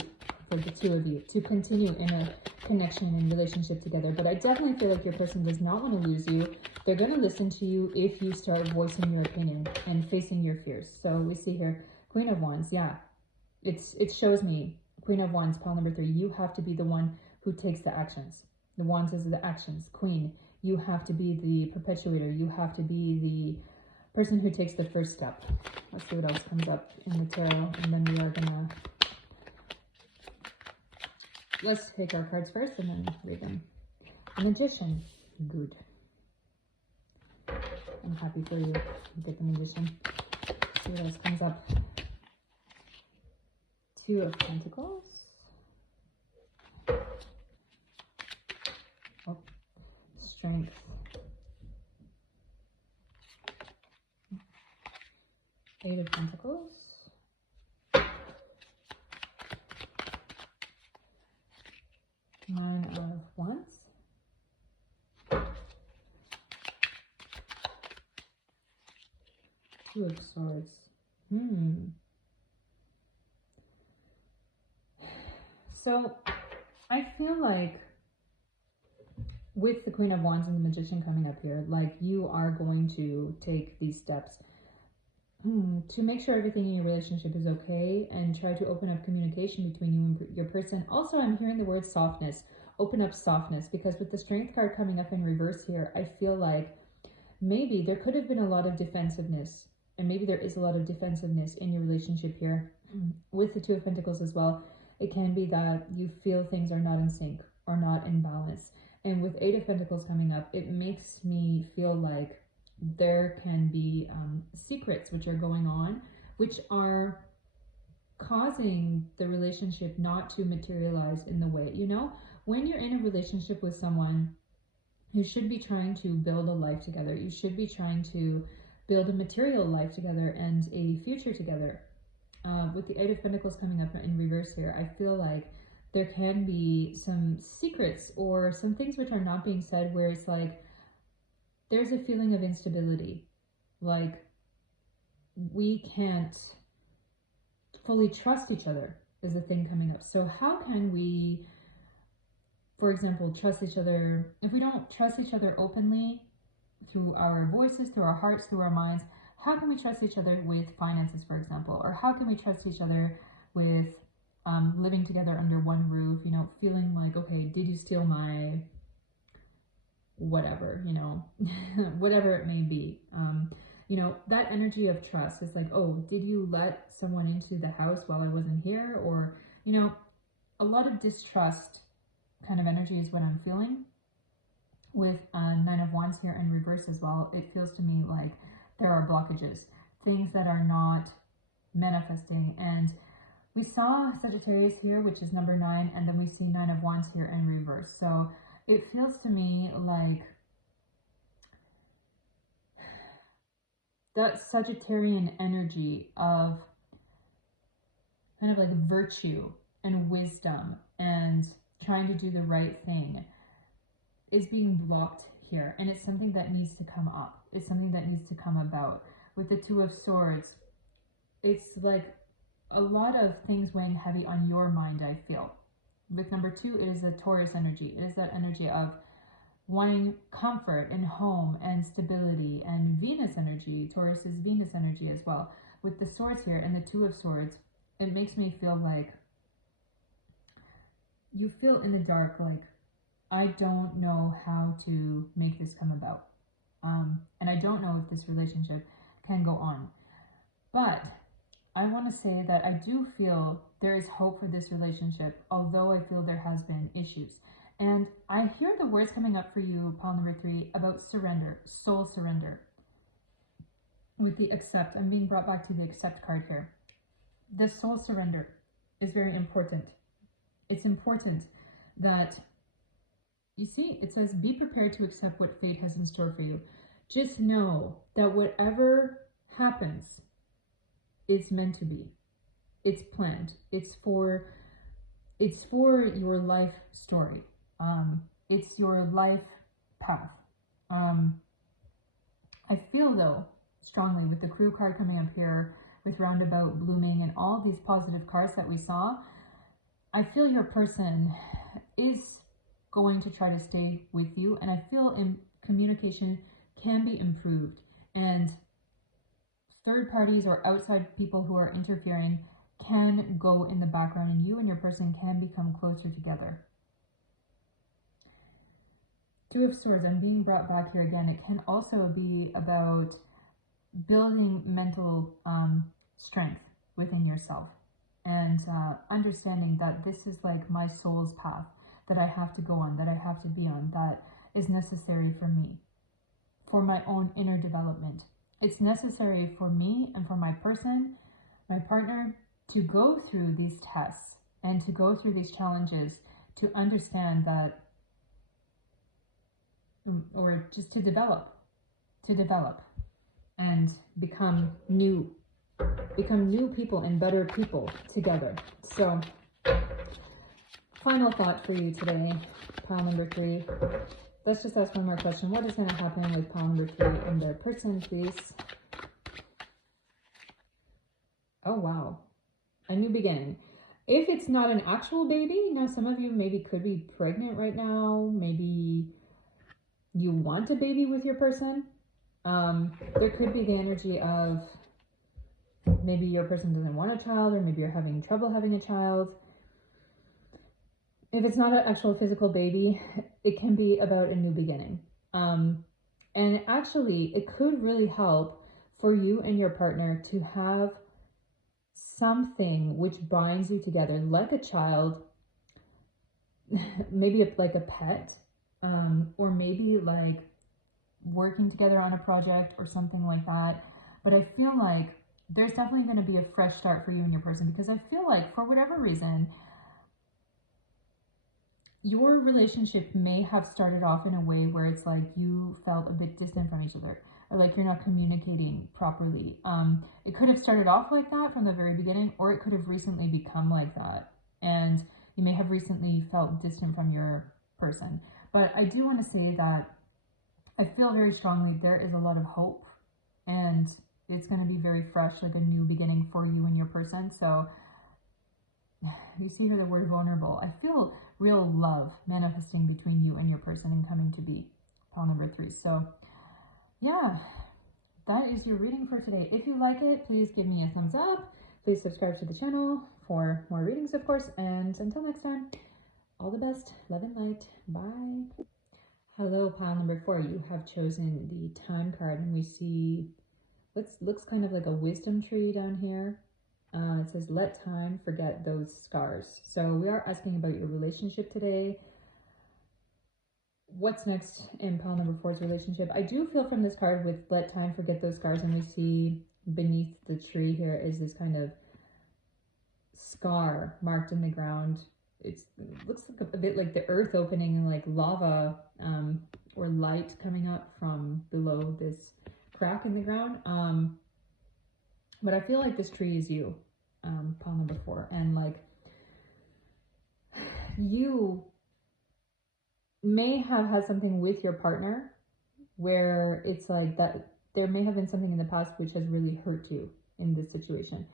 for the two of you to continue in a connection and relationship together. But I definitely feel like your person does not want to lose you. They're going to listen to you if you start voicing your opinion and facing your fears. So we see here Queen of Wands. Yeah, it shows me Queen of Wands, pile number 3. You have to be the one who takes the actions. The Wands is the actions. Queen, you have to be the perpetuator. You have to be the person who takes the first step. Let's see what else comes up in the tarot, and then we are gonna, let's take our cards first and then read them. The Magician. Good. I'm happy for you. You get the Magician. Let's see what else comes up. 2 of Pentacles. Oh, Strength. Eight of Pentacles. Nine of Wands. Two of Swords. So I feel like with the Queen of Wands and the Magician coming up here, like you are going to take these steps to make sure everything in your relationship is okay, and try to open up communication between you and your person. Also, I'm hearing the word softness. Open up softness, because with the Strength card coming up in reverse here, I feel like maybe there could have been a lot of defensiveness, and maybe there is a lot of defensiveness in your relationship here. With the Two of Pentacles as well, it can be that you feel things are not in sync or not in balance. And with Eight of Pentacles coming up, it makes me feel like there can be secrets which are going on, which are causing the relationship not to materialize in the way, you know, when you're in a relationship with someone, You should be trying to build a life together. You should be trying to build a material life together and a future together. With the Eight of Pentacles coming up in reverse here, I feel like there can be some secrets or some things which are not being said, where it's like there's a feeling of instability. Like we can't fully trust each other is the thing coming up. So how can we, for example, trust each other if we don't trust each other openly through our voices, through our hearts, through our minds? How can we trust each other with finances, for example? Or how can we trust each other with living together under one roof, you know, feeling like, okay, did you steal my whatever, you know, whatever it may be. You know, that energy of trust is like, oh, did you let someone into the house while I wasn't here? Or, you know, a lot of distrust kind of energy is what I'm feeling with Nine of Wands here in reverse as well. It feels to me like there are blockages, things that are not manifesting. And we saw Sagittarius here, which is number 9, and then we see Nine of Wands here in reverse. So it feels to me like that Sagittarian energy of kind of like virtue and wisdom and trying to do the right thing is being blocked here. And it's something that needs to come up. It's something that needs to come about. With the Two of Swords, it's like a lot of things weighing heavy on your mind, I feel. With number 2, it is the Taurus energy. It is that energy of wanting comfort and home and stability, and Venus energy. Taurus is Venus energy as well. With the Swords here and the Two of Swords, it makes me feel like you feel in the dark, like, I don't know how to make this come about. And I don't know if this relationship can go on. But I want to say that I do feel there is hope for this relationship, although I feel there has been issues. And I hear the words coming up for you, pile number 3, about surrender, soul surrender. With the Accept, I'm being brought back to the Accept card here. The soul surrender is very important. It's important that, you see, it says, be prepared to accept what fate has in store for you. Just know that whatever happens, it's meant to be. It's planned. It's for your life story. It's your life path. I feel, though, strongly with the Crew card coming up here, with Roundabout, Blooming, and all these positive cards that we saw, I feel your person is going to try to stay with you, and I feel communication can be improved, and third parties or outside people who are interfering can go in the background, and you and your person can become closer together. Two of Swords, I'm being brought back here again. It can also be about building mental strength within yourself, and understanding that this is like my soul's path that I have to go on, that I have to be on, that is necessary for me, for my own inner development. It's necessary for me and for my person, my partner, to go through these tests and to go through these challenges, to understand that, or just to develop and become new people and better people together. So, final thought for you today, pile number 3. Let's just ask one more question. What is going to happen with pile number 3 and their person, please? Oh, wow. A new beginning. If it's not an actual baby, now some of you maybe could be pregnant right now. Maybe you want a baby with your person. There could be the energy of maybe your person doesn't want a child, or maybe you're having trouble having a child. If it's not an actual physical baby, it can be about a new beginning. And actually, it could really help for you and your partner to have something which binds you together, like a child, maybe like a pet, or maybe like working together on a project or something like that. But I feel like there's definitely going to be a fresh start for you and your person, because I feel like for whatever reason, your relationship may have started off in a way where it's like you felt a bit distant from each other, or like you're not communicating properly. It could have started off like that from the very beginning, or it could have recently become like that. And you may have recently felt distant from your person. But I do want to say that I feel very strongly there is a lot of hope, and it's going to be very fresh, like a new beginning for you and your person. So you see here the word vulnerable. I feel real love manifesting between you and your person and coming to be. Pile number 3. So yeah, that is your reading for today. If you like it, please give me a thumbs up. Please subscribe to the channel for more readings, of course. And until next time, all the best. Love and light. Bye. Hello, pile number 4. You have chosen the time card, and we see what looks kind of like a wisdom tree down here. It says, let time forget those scars. So we are asking about your relationship today. What's next in pile number 4's relationship? I do feel from this card with let time forget those scars, and we see beneath the tree here is this kind of scar marked in the ground. It looks like a bit like the earth opening and like lava or light coming up from below this crack in the ground. But I feel like this tree is you, pile number 4, and like you may have had something with your partner where it's like that there may have been something in the past which has really hurt you in this situation.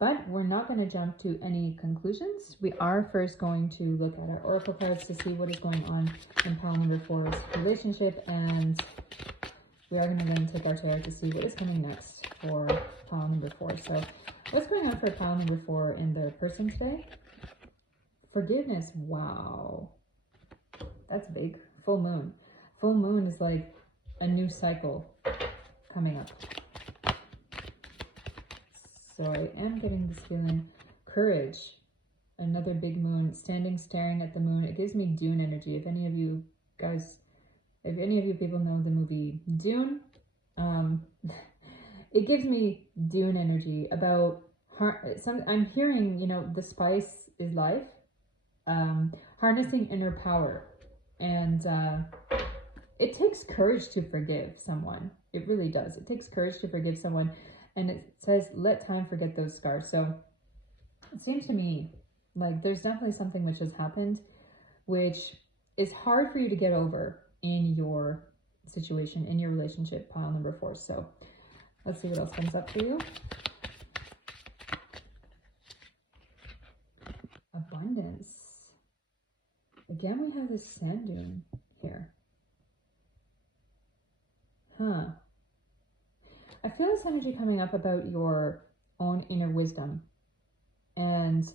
But we're not going to jump to any conclusions. We are first going to look at our oracle cards to see what is going on in pile number 4's relationship, and we are going to then take our tarot to see what is coming next for pile number 4. So what's going on for pile number 4 in the person today? Forgiveness. Wow. That's big. Full moon. Full moon is like a new cycle coming up. So I am getting this feeling. Courage. Another big moon. Standing, staring at the moon. It gives me Dune energy. If any of you guys, if any of you people know the movie Dune, it gives me Dune energy about I'm hearing, you know, the spice is life, harnessing inner power, and it takes courage to forgive someone. It really does. It takes courage to forgive someone, and it says let time forget those scars. So it seems to me like there's definitely something which has happened which is hard for you to get over in your situation, in your relationship, pile number 4. So let's see what else comes up for you. Abundance. Again, we have this sand dune here. I feel this energy coming up about your own inner wisdom. And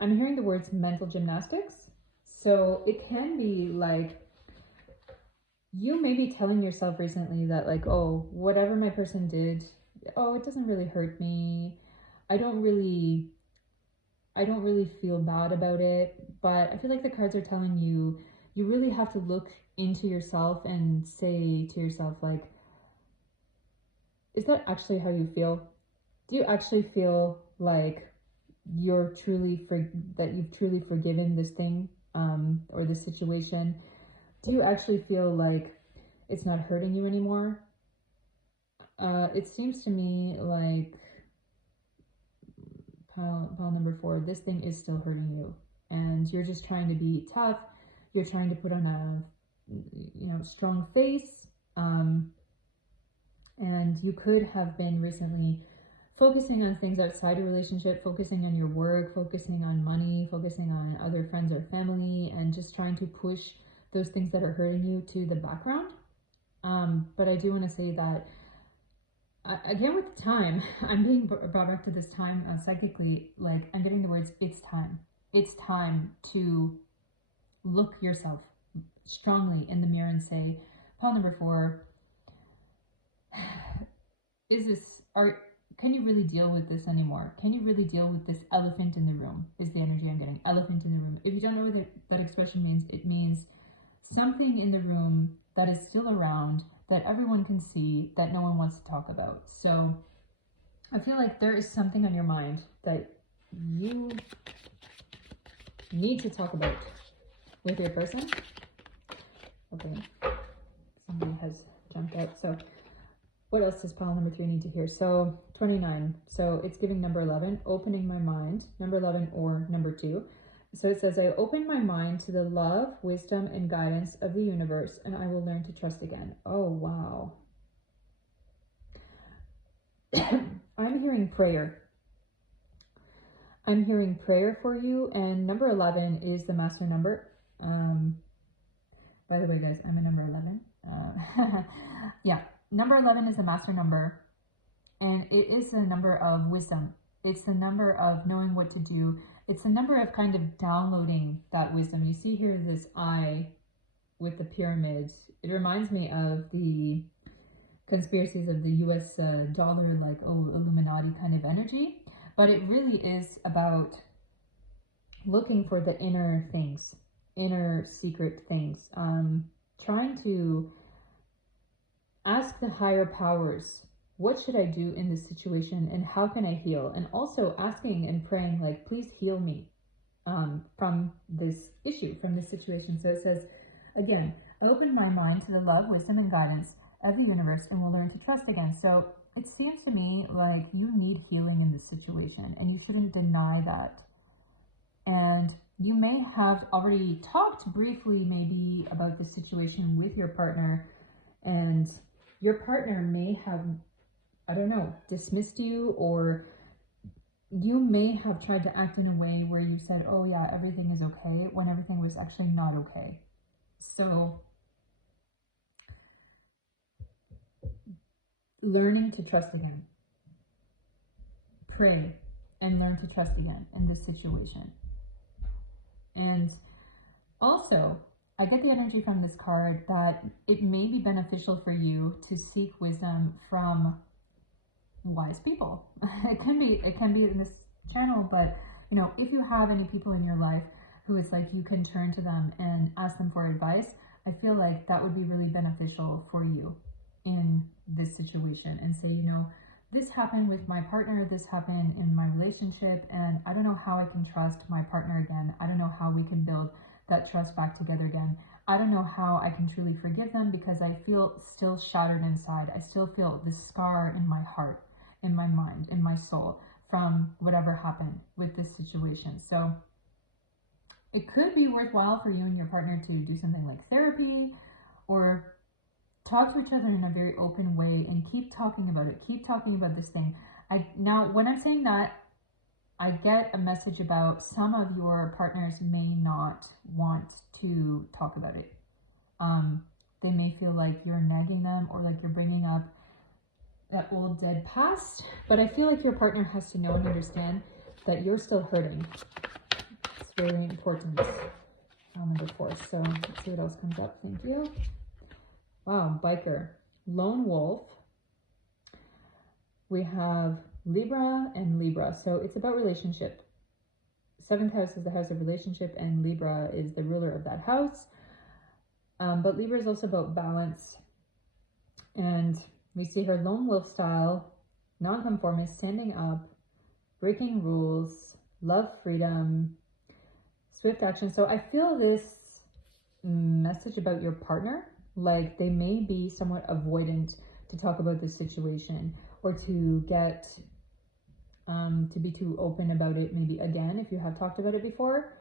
I'm hearing the words mental gymnastics. So it can be like you may be telling yourself recently that like, oh, whatever my person did, oh, it doesn't really hurt me. I don't really feel bad about it. But I feel like the cards are telling you, you really have to look into yourself and say to yourself, like, is that actually how you feel? Do you actually feel like you've truly forgiven this thing or this situation? Do you actually feel like it's not hurting you anymore? It seems to me like pile number 4, this thing is still hurting you, and you're just trying to be tough. You're trying to put on a strong face, and you could have been recently focusing on things outside your relationship, focusing on your work, focusing on money, focusing on other friends or family, and just trying to push those things that are hurting you to the background. But I do want to say that again, with time, I'm being brought back to this time psychically. Like, I'm getting the words, it's time. It's time to look yourself strongly in the mirror and say, pile number 4, can you really deal with this anymore? Can you really deal with this elephant in the room? Is the energy I'm getting. Elephant in the room. If you don't know what that expression means, it means something in the room that is still around, that everyone can see, that no one wants to talk about. So I feel like there is something on your mind that you need to talk about with your person. Okay, somebody has jumped out. So what else does pile number 3 need to hear? So 29. So it's giving number 11, opening my mind, number 11 or number 2. So it says, I open my mind to the love, wisdom, and guidance of the universe, and I will learn to trust again. Oh, wow. I'm hearing prayer. I'm hearing prayer for you, and number 11 is the master number. By the way, guys, I'm a number 11. Yeah, number 11 is the master number, and it is the number of wisdom. It's the number of knowing what to do. It's the number of kind of downloading that wisdom. You see here this eye with the pyramids. It reminds me of the conspiracies of the US dollar, like, oh, Illuminati kind of energy. But it really is about looking for the inner things, inner secret things. Trying to ask the higher powers, what should I do in this situation and how can I heal? And also asking and praying, like, please heal me from this issue, from this situation. So it says, again, open my mind to the love, wisdom, and guidance of the universe and will learn to trust again. So it seems to me like you need healing in this situation and you shouldn't deny that. And you may have already talked briefly maybe about the situation with your partner, and your partner may have, I don't know, dismissed you, or you may have tried to act in a way where you said, oh yeah, everything is okay, when everything was actually not okay. So learning to trust again. Pray and learn to trust again in this situation. And also, I get the energy from this card that it may be beneficial for you to seek wisdom from wise people. It can be in this channel, but you know, if you have any people in your life who it's like you can turn to them and ask them for advice, I feel like that would be really beneficial for you in this situation, and say, you know, this happened with my partner, this happened in my relationship, and I don't know how I can trust my partner again. I don't know how we can build that trust back together again. I don't know how I can truly forgive them because I feel still shattered inside. I still feel this scar in my heart, in my mind, in my soul from whatever happened with this situation. So it could be worthwhile for you and your partner to do something like therapy, or talk to each other in a very open way and keep talking about it. Keep talking about this thing. Now, when I'm saying that, I get a message about some of your partners may not want to talk about it. They may feel like you're nagging them, or like you're bringing up that old dead past. But I feel like your partner has to know and understand that you're still hurting. It's very important. Number 4. So let's see what else comes up. Thank you. Wow, biker, lone wolf. We have Libra and Libra. So it's about relationship. 7th house is the house of relationship, and Libra is the ruler of that house. But Libra is also about balance. And we see her lone wolf style, nonconformist, standing up, breaking rules, love freedom, swift action. So I feel this message about your partner, like they may be somewhat avoidant to talk about this situation, or to get to be too open about it maybe again if you have talked about it before.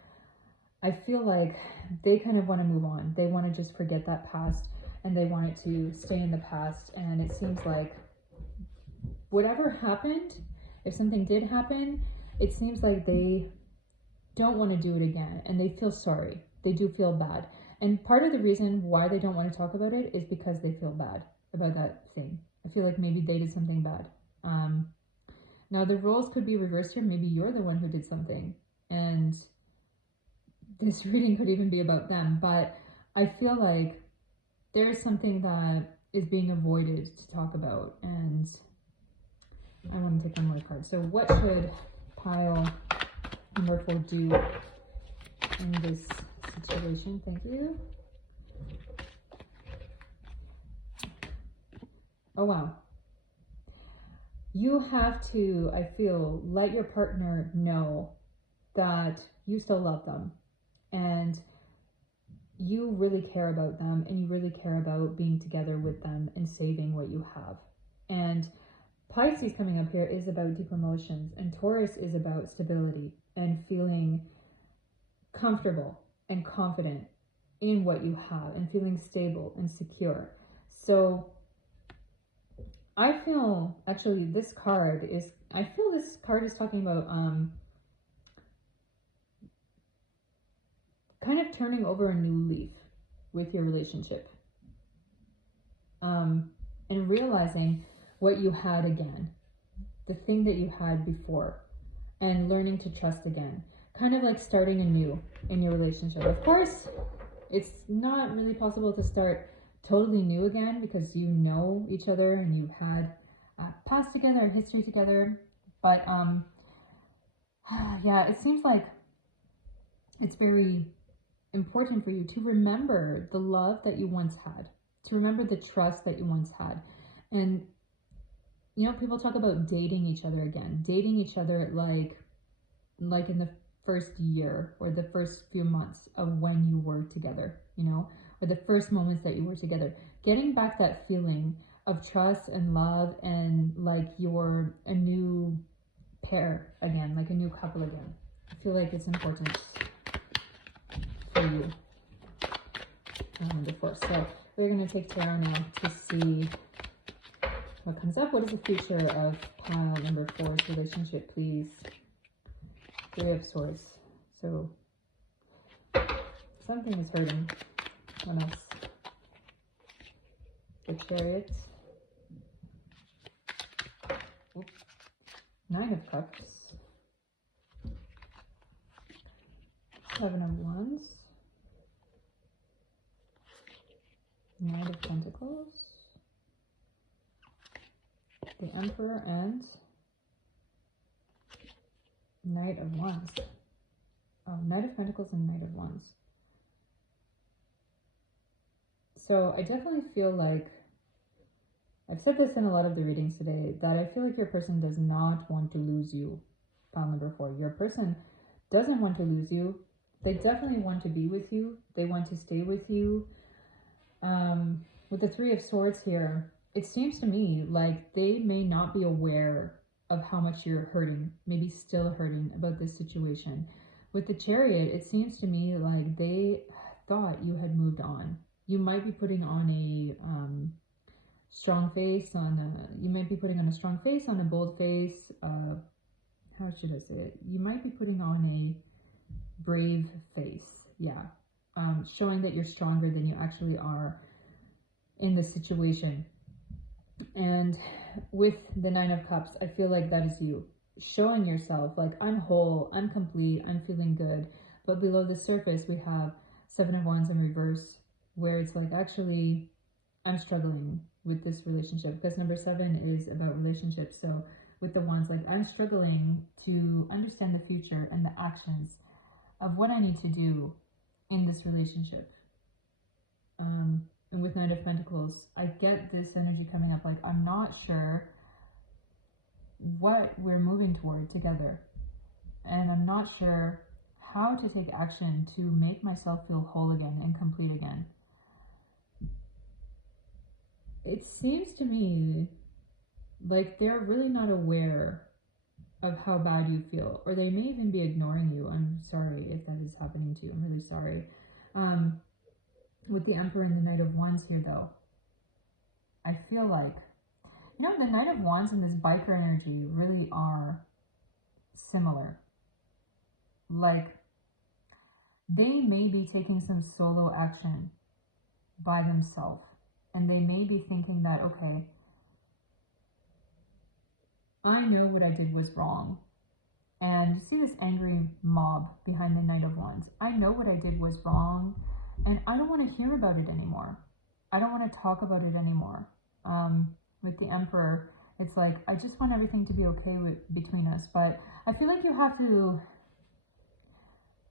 I feel like they kind of want to move on. They want to just forget that past, and they want it to stay in the past. And it seems like whatever happened, if something did happen, it seems like they don't want to do it again, and they feel sorry. They do feel bad. And part of the reason why they don't want to talk about it is because they feel bad about that thing. I feel like maybe they did something bad. Now the roles could be reversed here. Maybe you're the one who did something, and this reading could even be about them. But I feel like there is something that is being avoided to talk about, and I want to take one more card. So what should pile number 4 do in this situation? Thank you. Oh wow. You have to, I feel, let your partner know that you still love them. and you really care about them, and you really care about being together with them and saving what you have. And Pisces coming up here is about deep emotions, and Taurus is about stability and feeling comfortable and confident in what you have and feeling stable and secure. So I feel actually this card is talking about kind of turning over a new leaf with your relationship, and realizing what you had again, the thing that you had before, and learning to trust again, kind of like starting anew in your relationship. Of course, it's not really possible to start totally new again because you know each other and you've had past together, history together, but yeah, it seems like it's very important for you to remember the love that you once had, to remember the trust that you once had. And you know, people talk about dating each other again, dating each other like in the first year or the first few months of when you were together, you know, or the first moments that you were together, getting back that feeling of trust and love, and like you're a new pair again, like a new couple again. I feel like it's important for you. Before. So we're going to take tarot now to see what comes up. What is the future of pile number 4's relationship, please? 3 of Swords. So something is hurting. What else? The Chariot. Oops. 9 of Cups. 7 of Wands. Knight of Pentacles. The Emperor and Knight of Wands. Oh, Knight of Pentacles and Knight of Wands. So I definitely feel like, I've said this in a lot of the readings today, that I feel like your person does not want to lose you. Pile number 4. Your person doesn't want to lose you. They definitely want to be with you. They want to stay with you. With the 3 of Swords here, it seems to me like they may not be aware of how much you're hurting, maybe still hurting about this situation. With the Chariot, it seems to me like they thought you had moved on. You might be putting on a strong face, you might be putting on a strong face, on a bold face. How should I say it? You might be putting on a brave face, yeah. Showing that you're stronger than you actually are in the situation. And with the 9 of Cups, I feel like that is you showing yourself like, I'm whole, I'm complete, I'm feeling good. But below the surface, we have 7 of Wands in reverse, where it's like, actually, I'm struggling with this relationship, because number 7 is about relationships. So with the Wands, like, I'm struggling to understand the future and the actions of what I need to do in this relationship. And with 9 of Pentacles, I get this energy coming up, like, I'm not sure what we're moving toward together, and I'm not sure how to take action to make myself feel whole again and complete again. It seems to me like they're really not aware of how bad you feel, or they may even be ignoring you. I'm sorry if that is happening to you. I'm really sorry. With the Emperor and the Knight of Wands here, though, I feel like, you know, the Knight of Wands and this biker energy really are similar. Like, they may be taking some solo action by themselves, and they may be thinking that, okay, I know what I did was wrong. And you see this angry mob behind the Knight of Wands. I know what I did was wrong, and I don't want to hear about it anymore. I don't want to talk about it anymore. With the Emperor, it's like, I just want everything to be okay between us. But I feel like you have to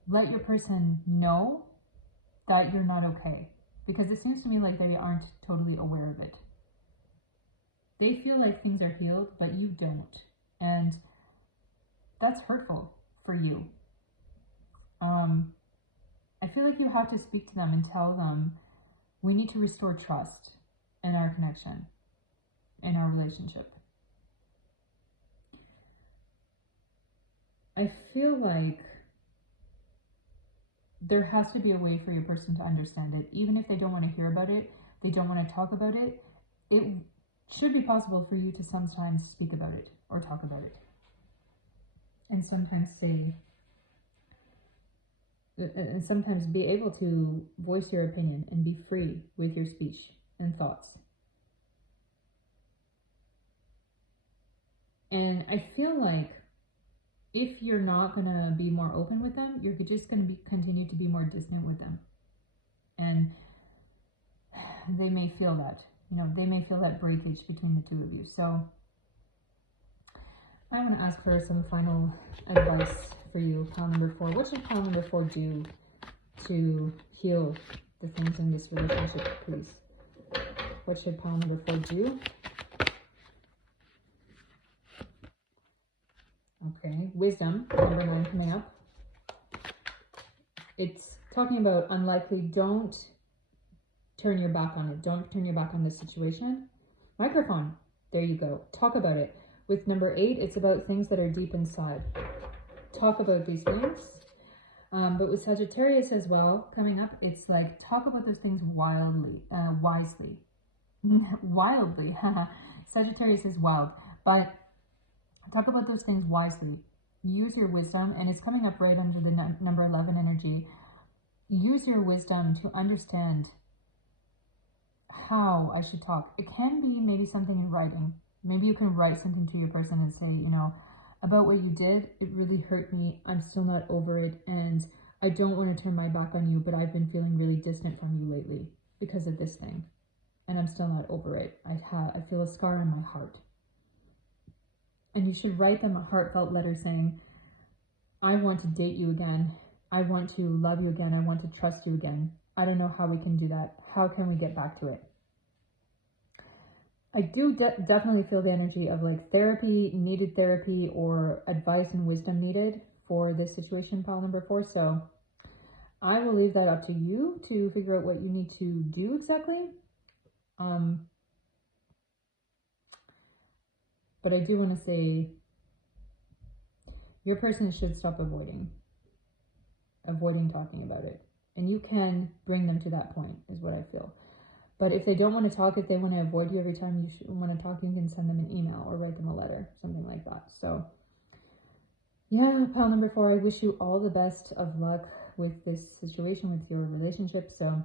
let your person know that you're not okay, because it seems to me like they aren't totally aware of it. They feel like things are healed, but you don't. And that's hurtful for you. I feel like you have to speak to them and tell them, we need to restore trust in our connection, in our relationship. I feel like there has to be a way for your person to understand it. Even if they don't want to hear about it, they don't want to talk about it, it should be possible for you to sometimes speak about it or talk about it. And sometimes be able to voice your opinion and be free with your speech and thoughts. And I feel like if you're not going to be more open with them, you're just going to continue to be more distant with them. And they may feel that, they may feel that breakage between the two of you. So I want to ask for some final advice for you, pile number 4. What should pile number 4 do to heal the things in this relationship, please? What should pile number 4 do? Okay, wisdom, number 9 coming up. It's talking about unlikely. Don't turn your back on it. Don't turn your back on this situation. Microphone, there you go. Talk about it. With number 8, it's about things that are deep inside. Talk about these things. But with Sagittarius as well coming up, it's like talk about those things wisely. Wildly. Sagittarius is wild, but talk about those things wisely. Use your wisdom, and it's coming up right under the number 11 energy. Use your wisdom to understand how I should talk. It can be maybe something in writing. Maybe you can write something to your person and say, about what you did, it really hurt me. I'm still not over it, and I don't want to turn my back on you, but I've been feeling really distant from you lately because of this thing, and I'm still not over it. I feel a scar in my heart. And you should write them a heartfelt letter saying, I want to date you again. I want to love you again. I want to trust you again. I don't know how we can do that. How can we get back to it? I do definitely feel the energy of like needed therapy or advice and wisdom needed for this situation, pile number 4. So I will leave that up to you to figure out what you need to do exactly. But I do want to say your person should stop avoiding talking about it. And you can bring them to that point, is what I feel. But if they don't want to talk, if they want to avoid you every time you want to talk, you can send them an email or write them a letter, something like that. So yeah, pile number 4, I wish you all the best of luck with this situation, with your relationship. So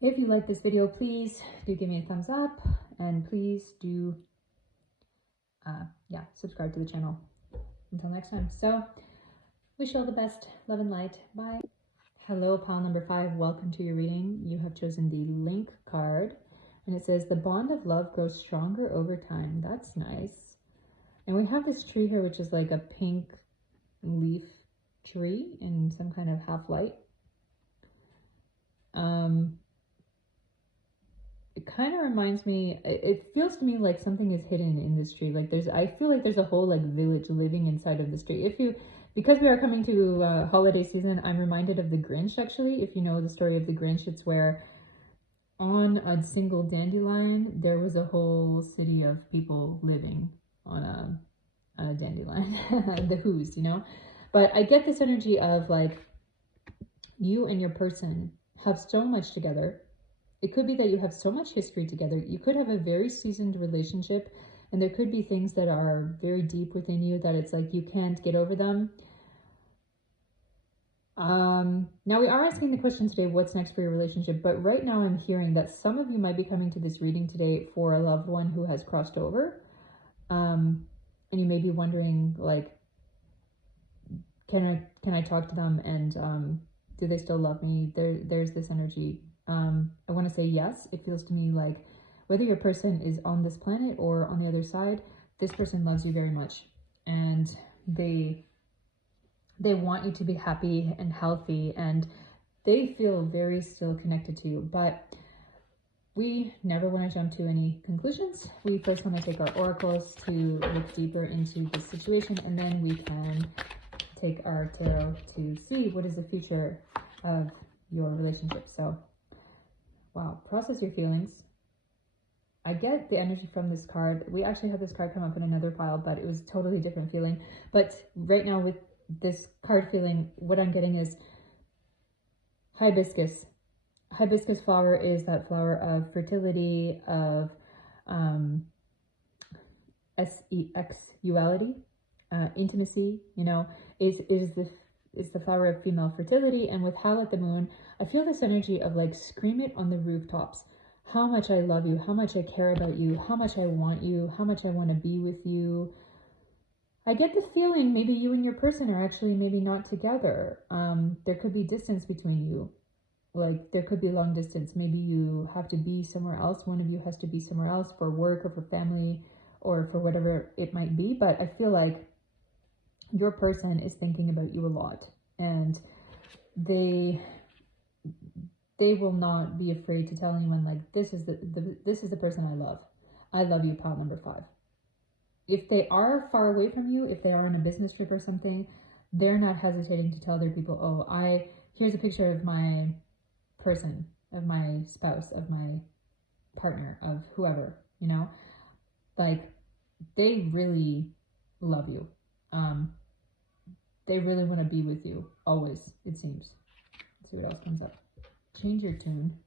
if you like this video, please do give me a thumbs up, and please do subscribe to the channel. Until next time. So wish you all the best. Love and light. Bye. Hello, pile number 5. Welcome to your reading. You have chosen the link card, and it says the bond of love grows stronger over time. That's nice. And we have this tree here, which is like a pink leaf tree in some kind of half light. It kind of reminds me, it feels to me like something is hidden in this tree. Like I feel like there's a whole like village living inside of this tree. Because we are coming to holiday season, I'm reminded of the Grinch, actually. If you know the story of the Grinch, it's where on a single dandelion, there was a whole city of people living on a dandelion. The Who's, But I get this energy of like you and your person have so much together. It could be that you have so much history together. You could have a very seasoned relationship, and there could be things that are very deep within you that it's like you can't get over them. Now we are asking the question today, what's next for your relationship? But right now I'm hearing that some of you might be coming to this reading today for a loved one who has crossed over. And you may be wondering, like, can I talk to them, and do they still love me? There's this energy. I want to say yes. It feels to me like whether your person is on this planet or on the other side, this person loves you very much, and they want you to be happy and healthy, and they feel very still connected to you. But we never want to jump to any conclusions. We first want to take our oracles to look deeper into this situation, and then we can take our tarot to see what is the future of your relationship. So, wow, process your feelings. I get the energy from this card. We actually had this card come up in another pile, but it was a totally different feeling. But right now with this card feeling, what I'm getting is hibiscus. Hibiscus flower is that flower of fertility, of sexuality, intimacy, you know, is the flower of female fertility. And with Howl at the Moon, I feel this energy of like scream it on the rooftops. How much I love you, how much I care about you, how much I want you, how much I want to be with you. I get the feeling maybe you and your person are actually maybe not together. There could be distance between you. Like there could be long distance. Maybe you have to be somewhere else. One of you has to be somewhere else for work or for family or for whatever it might be. But I feel like your person is thinking about you a lot, and they will not be afraid to tell anyone like this is the person I love. I love you, pile number 5. If they are far away from you, if they are on a business trip or something, they're not hesitating to tell their people, oh, here's a picture of my person, of my spouse, of my partner, of whoever, you know, like they really love you. They really want to be with you always, it seems. Let's see what else comes up. Change your tune.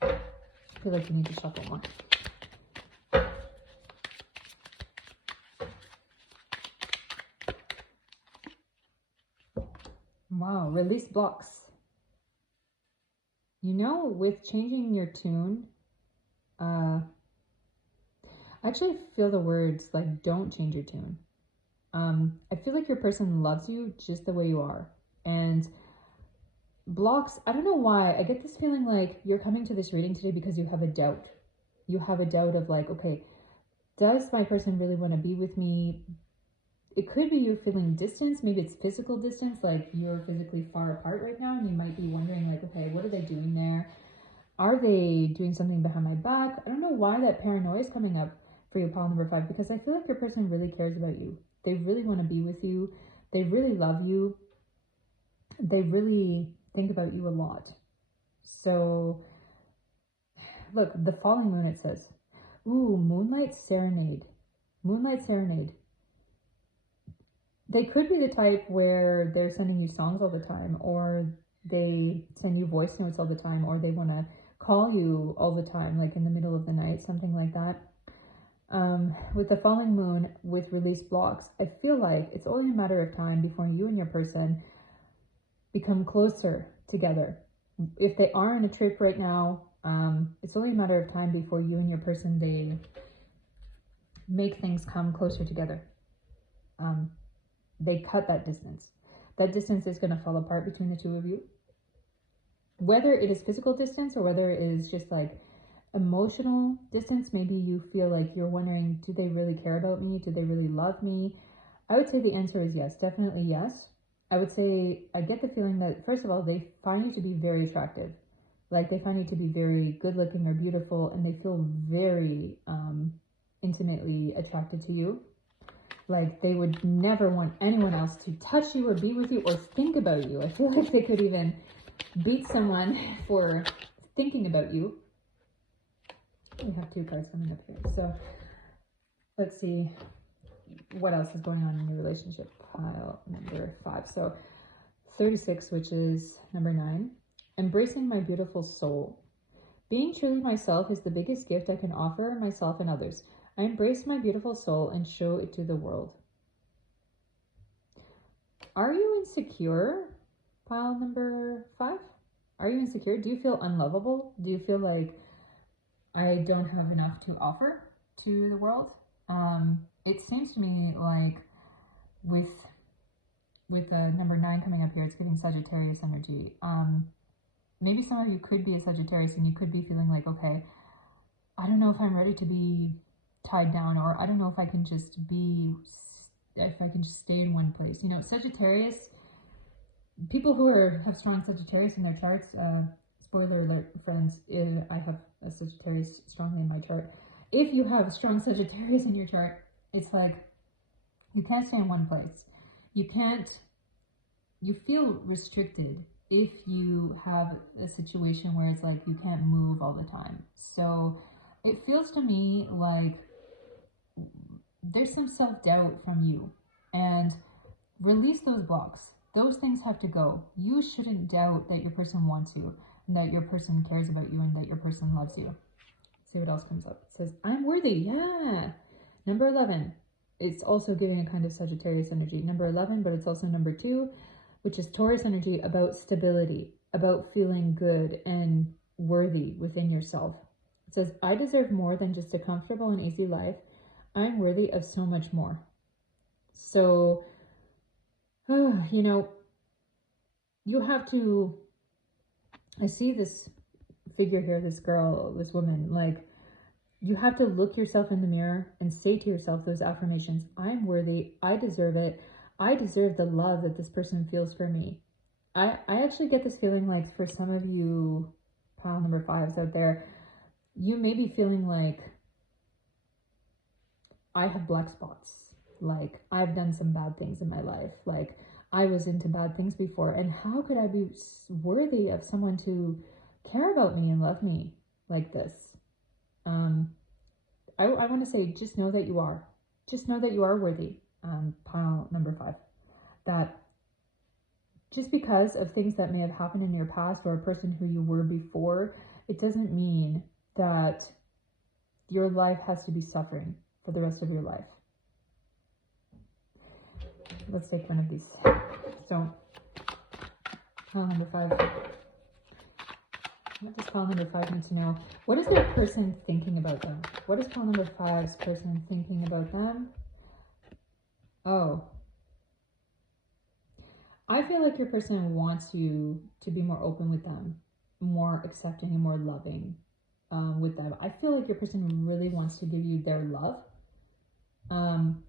I feel like you need to shuffle more. Wow, release blocks. You know, with changing your tune, I actually feel the words like don't change your tune. I feel like your person loves you just the way you are. And blocks, I don't know why, I get this feeling like you're coming to this reading today because you have a doubt. You have a doubt of like, okay, does my person really want to be with me? It could be you're feeling distance. Maybe it's physical distance, like you're physically far apart right now, and you might be wondering like, okay, what are they doing there? Are they doing something behind my back? I don't know why that paranoia is coming up for you, pile number 5, because I feel like your person really cares about you. They really want to be with you. They really love you. They really think about you a lot. So, look, the falling moon, it says, ooh, moonlight serenade. Moonlight serenade. They could be the type where they're sending you songs all the time, or they send you voice notes all the time, or they want to call you all the time, like in the middle of the night, something like that. With the falling moon, with release blocks, I feel like it's only a matter of time before you and your person become closer together. If they are on a trip right now, it's only a matter of time before you and your person, they make things come closer together. They cut that distance. That distance is going to fall apart between the two of you. Whether it is physical distance or whether it is just like emotional distance, maybe you feel like you're wondering, do they really care about me? Do they really love me? I would say the answer is yes, definitely yes. I would say I get the feeling that, first of all, they find you to be very attractive. Like they find you to be very good looking or beautiful, and they feel very intimately attracted to you. Like they would never want anyone else to touch you or be with you or think about you. I feel like they could even beat someone for thinking about you. We have 2 cards coming up here. So let's see what else is going on in your relationship. Pile number 5. So 36, which is number 9. Embracing my beautiful soul. Being truly myself is the biggest gift I can offer myself and others. I embrace my beautiful soul and show it to the world. Are you insecure? Pile number 5. Are you insecure? Do you feel unlovable? Do you feel like I don't have enough to offer to the world? It seems to me like with number 9 coming up here, it's giving Sagittarius energy. Maybe some of you could be a Sagittarius and you could be feeling like, okay, I don't know if I'm ready to be tied down, or I don't know if I can just stay in one place. You know, Sagittarius, people who have strong Sagittarius in their charts, spoiler alert, friends, I have a Sagittarius strongly in my chart. If you have strong Sagittarius in your chart, it's like You can't stay in one place. You feel restricted if you have a situation where it's like you can't move all the time. So it feels to me like there's some self-doubt from you, and release those blocks. Those things have to go. You shouldn't doubt that your person wants you, and that your person cares about you, and that your person loves you. Let's see what else comes up. It says, I'm worthy. Yeah. Number 11. It's also giving a kind of Sagittarius energy. Number 11, but it's also number 2, which is Taurus energy, about stability, about feeling good and worthy within yourself. It says, I deserve more than just a comfortable and easy life. I'm worthy of so much more. So, you have to, I see this figure here, this girl, this woman, like, you have to look yourself in the mirror and say to yourself those affirmations. I'm worthy. I deserve it. I deserve the love that this person feels for me. I actually get this feeling like for some of you pile number 5s out there, you may be feeling like, I have black spots. Like, I've done some bad things in my life. Like, I was into bad things before. And how could I be worthy of someone to care about me and love me like this? I want to say, just know that you are. Just know that you are worthy. Pile number 5. That just because of things that may have happened in your past or a person who you were before, it doesn't mean that your life has to be suffering for the rest of your life. Let's take one of these. So, pile number 5. What does pile number 5 need to know? What is their person thinking about them? What is pile number 5's person thinking about them? Oh. I feel like your person wants you to be more open with them, more accepting and more loving with them. I feel like your person really wants to give you their love.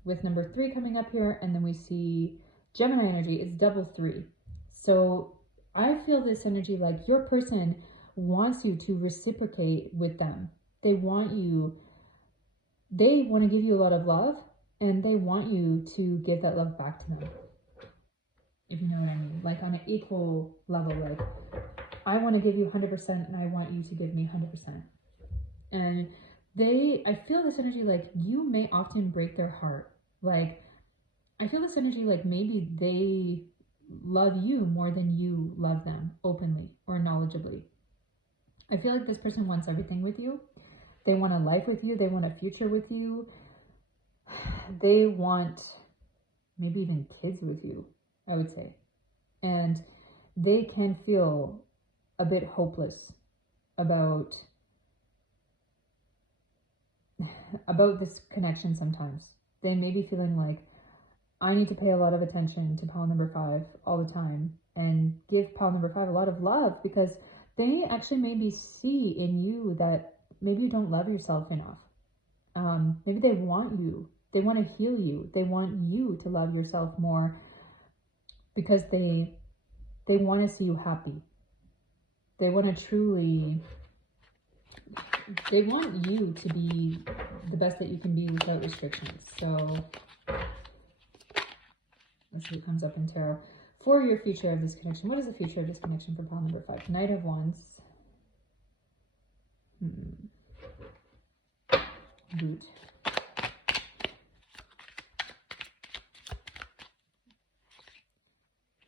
With number 3 coming up here, and then we see Gemini energy, it's double 3. So I feel this energy like your person wants you to reciprocate with them. They want to give you a lot of love, and they want you to give that love back to them. If you know what I mean, like on an equal level, like I want to give you 100% and I want you to give me 100%. And I feel this energy like you may often break their heart. Like, I feel this energy like maybe they love you more than you love them openly or knowledgeably. I feel like this person wants everything with you. They want a life with you. They want a future with you. They want maybe even kids with you, I would say. And they can feel a bit hopeless about this connection sometimes. They may be feeling like, I need to pay a lot of attention to pile number 5 all the time and give pile number 5 a lot of love, because they actually maybe see in you that maybe you don't love yourself enough. Maybe they want you. They want to heal you. They want you to love yourself more because they want to see you happy. They want you to be the best that you can be without restrictions. So let's see what comes up in tarot. For your future of this connection, what is the future of this connection for pile number 5? Knight of Wands. Boot.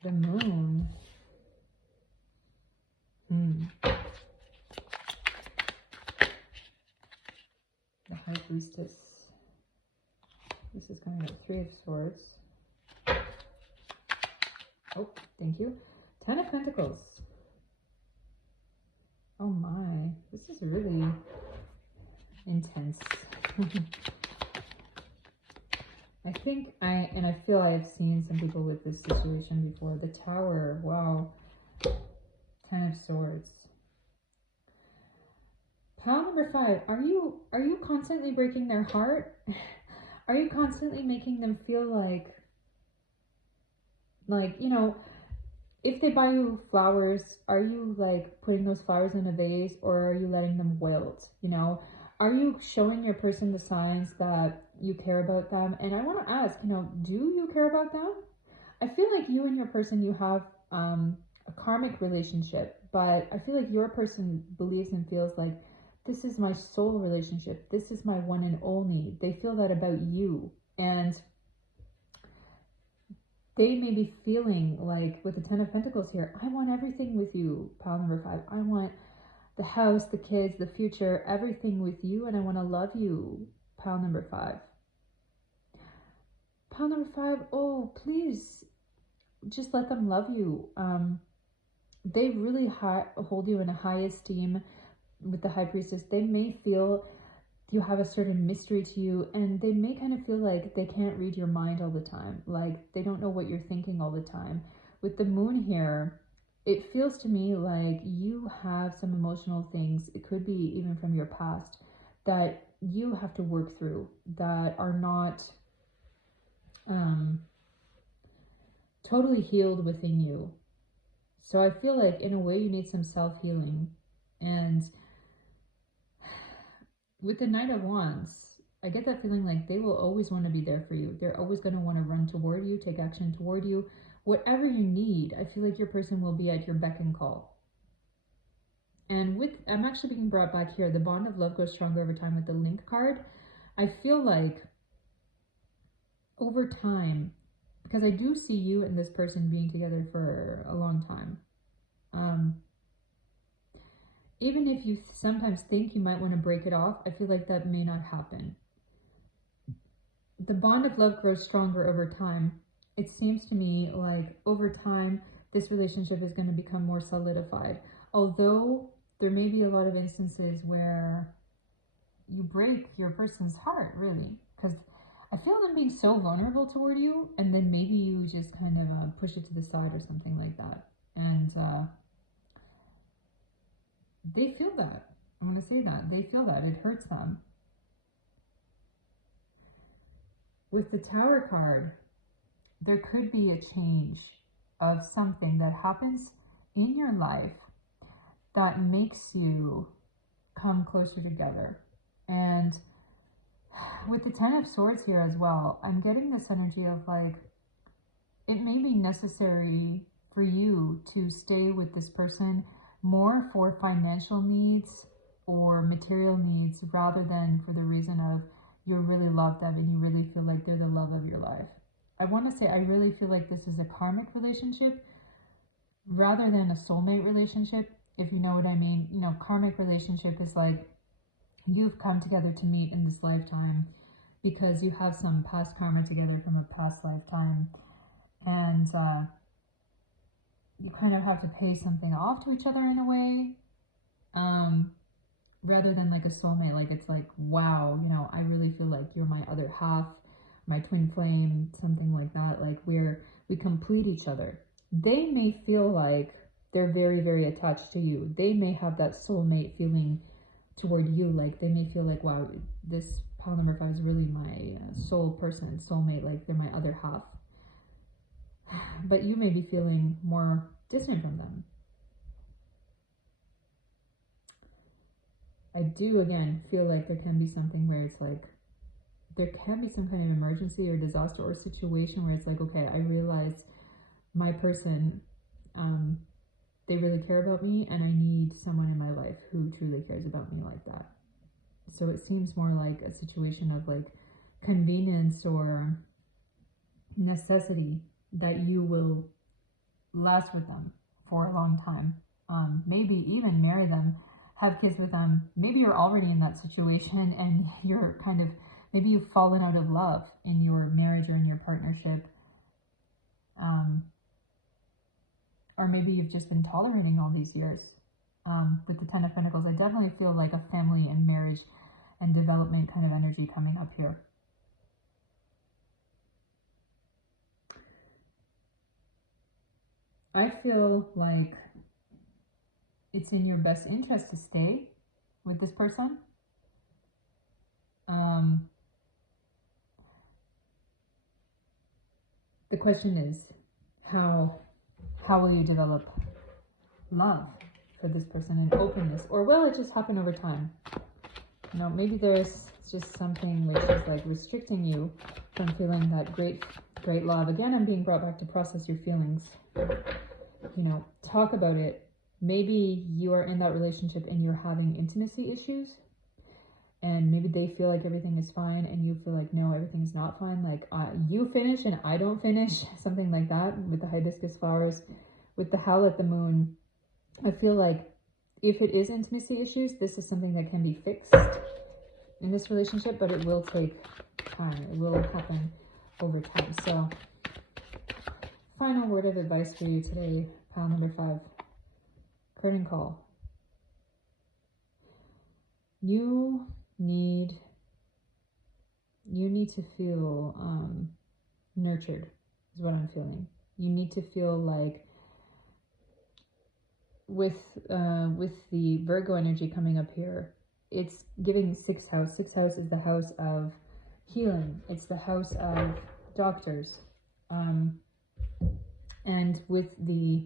The Moon. The High Priestess. This is kind of a 3 of Swords. Oh, thank you. 10 of Pentacles. Oh my, this is really intense. I feel I have seen some people with this situation before. The Tower, wow. 10 of Swords. Pile number 5, are you constantly breaking their heart? Are you constantly making them feel like, if they buy you flowers, are you like putting those flowers in a vase, or are you letting them wilt? are you showing your person the signs that you care about them? And I want to ask, do you care about them? I feel like you and your person, you have a karmic relationship, but I feel like your person believes and feels like this is my soul relationship. This is my one and only. They feel that about you. And they may be feeling like with the Ten of Pentacles here, I want everything with you, pile number 5. I want the house, the kids, the future, everything with you, and I want to love you, pile number 5. Pile number 5, oh, please, just let them love you. They really hold you in a high esteem with the High Priestess. They may feel you have a certain mystery to you, and they may kind of feel like they can't read your mind all the time, like they don't know what you're thinking all the time. With the Moon here, it feels to me like you have some emotional things, it could be even from your past, that you have to work through, that are not totally healed within you. So I feel like in a way you need some self-healing. And with the Knight of Wands, I get that feeling like they will always want to be there for you. They're always going to want to run toward you, take action toward you. Whatever you need, I feel like your person will be at your beck and call. And I'm actually being brought back here. The bond of love grows stronger over time with the Link card. I feel like over time, because I do see you and this person being together for a long time. Even if you sometimes think you might want to break it off, I feel like that may not happen. The bond of love grows stronger over time. It seems to me like over time, this relationship is going to become more solidified. Although there may be a lot of instances where you break your person's heart, really. Because I feel them being so vulnerable toward you, and then maybe you just kind of push it to the side or something like that. And they feel that. I'm going to say that. They feel that. It hurts them. With the Tower card, there could be a change of something that happens in your life that makes you come closer together. And with the Ten of Swords here as well, I'm getting this energy of like, it may be necessary for you to stay with this person more for financial needs or material needs rather than for the reason of you really love them and you really feel like they're the love of your life. I want to say I really feel like this is a karmic relationship rather than a soulmate relationship, if you know what I mean. Karmic relationship is like you've come together to meet in this lifetime because you have some past karma together from a past lifetime, and you kind of have to pay something off to each other in a way, rather than like a soulmate. Like it's like, wow, I really feel like you're my other half, my twin flame, something like that. Like we complete each other. They may feel like they're very, very attached to you. They may have that soulmate feeling toward you. Like they may feel like, wow, this pile number 5 is really my soul person, soulmate, like they're my other half. But you may be feeling more distant from them. I do, again, feel like there can be something where it's like, there can be some kind of emergency or disaster or situation where it's like, okay, I realize my person, they really care about me and I need someone in my life who truly cares about me like that. So it seems more like a situation of like convenience or necessity that you will last with them for a long time. Maybe even marry them, have kids with them. Maybe you're already in that situation and you're kind of, maybe you've fallen out of love in your marriage or in your partnership. Or maybe you've just been tolerating all these years. With the Ten of Pentacles, I definitely feel like a family and marriage and development kind of energy coming up here. I feel like it's in your best interest to stay with this person. The question is, how will you develop love for this person and openness? Or will it just happen over time? You know, maybe there's just something which is like restricting you from feeling that great love. Again, I'm being brought back to process your feelings. You know, talk about it. Maybe you are in that relationship and you're having intimacy issues, and maybe they feel like everything is fine and you feel like, no, everything's not fine. Like you finish and I don't finish, something like that with the hibiscus flowers, with the howl at the moon. I feel like if it is intimacy issues, this is something that can be fixed in this relationship, but it will take time. It will happen over time. So final word of advice for you today, pile number 5, curtain call. You need to feel nurtured is what I'm feeling. You need to feel like with the Virgo energy coming up here, it's giving 6th house. 6th house is the house of healing. It's the house of doctors. And with the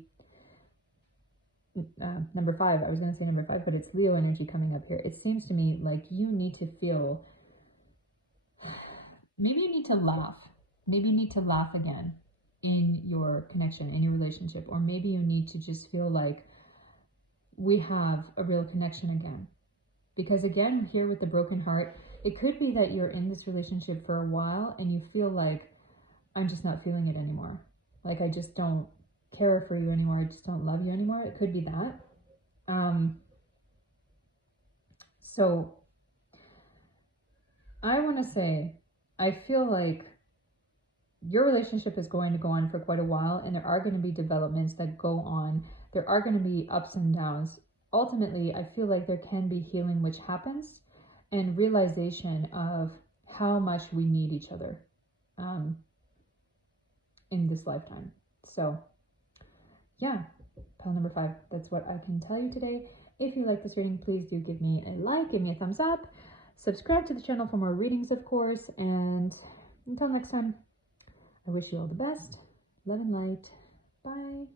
number 5, I was going to say number 5, but it's Leo energy coming up here. It seems to me like you need to feel, maybe you need to laugh. Maybe you need to laugh again in your connection, in your relationship. Or maybe you need to just feel like we have a real connection again. Because again, here with the broken heart, it could be that you're in this relationship for a while and you feel like, I'm just not feeling it anymore. Like, I just don't care for you anymore. I just don't love you anymore. It could be that. So I want to say, I feel like your relationship is going to go on for quite a while, and there are going to be developments that go on. There are going to be ups and downs. Ultimately, I feel like there can be healing which happens, and realization of how much we need each other in this lifetime. So yeah, pile number 5, that's what I can tell you today. If you like this reading, please do give me a like, give me a thumbs up, subscribe to the channel for more readings, of course, and until next time, I wish you all the best. Love and light. Bye.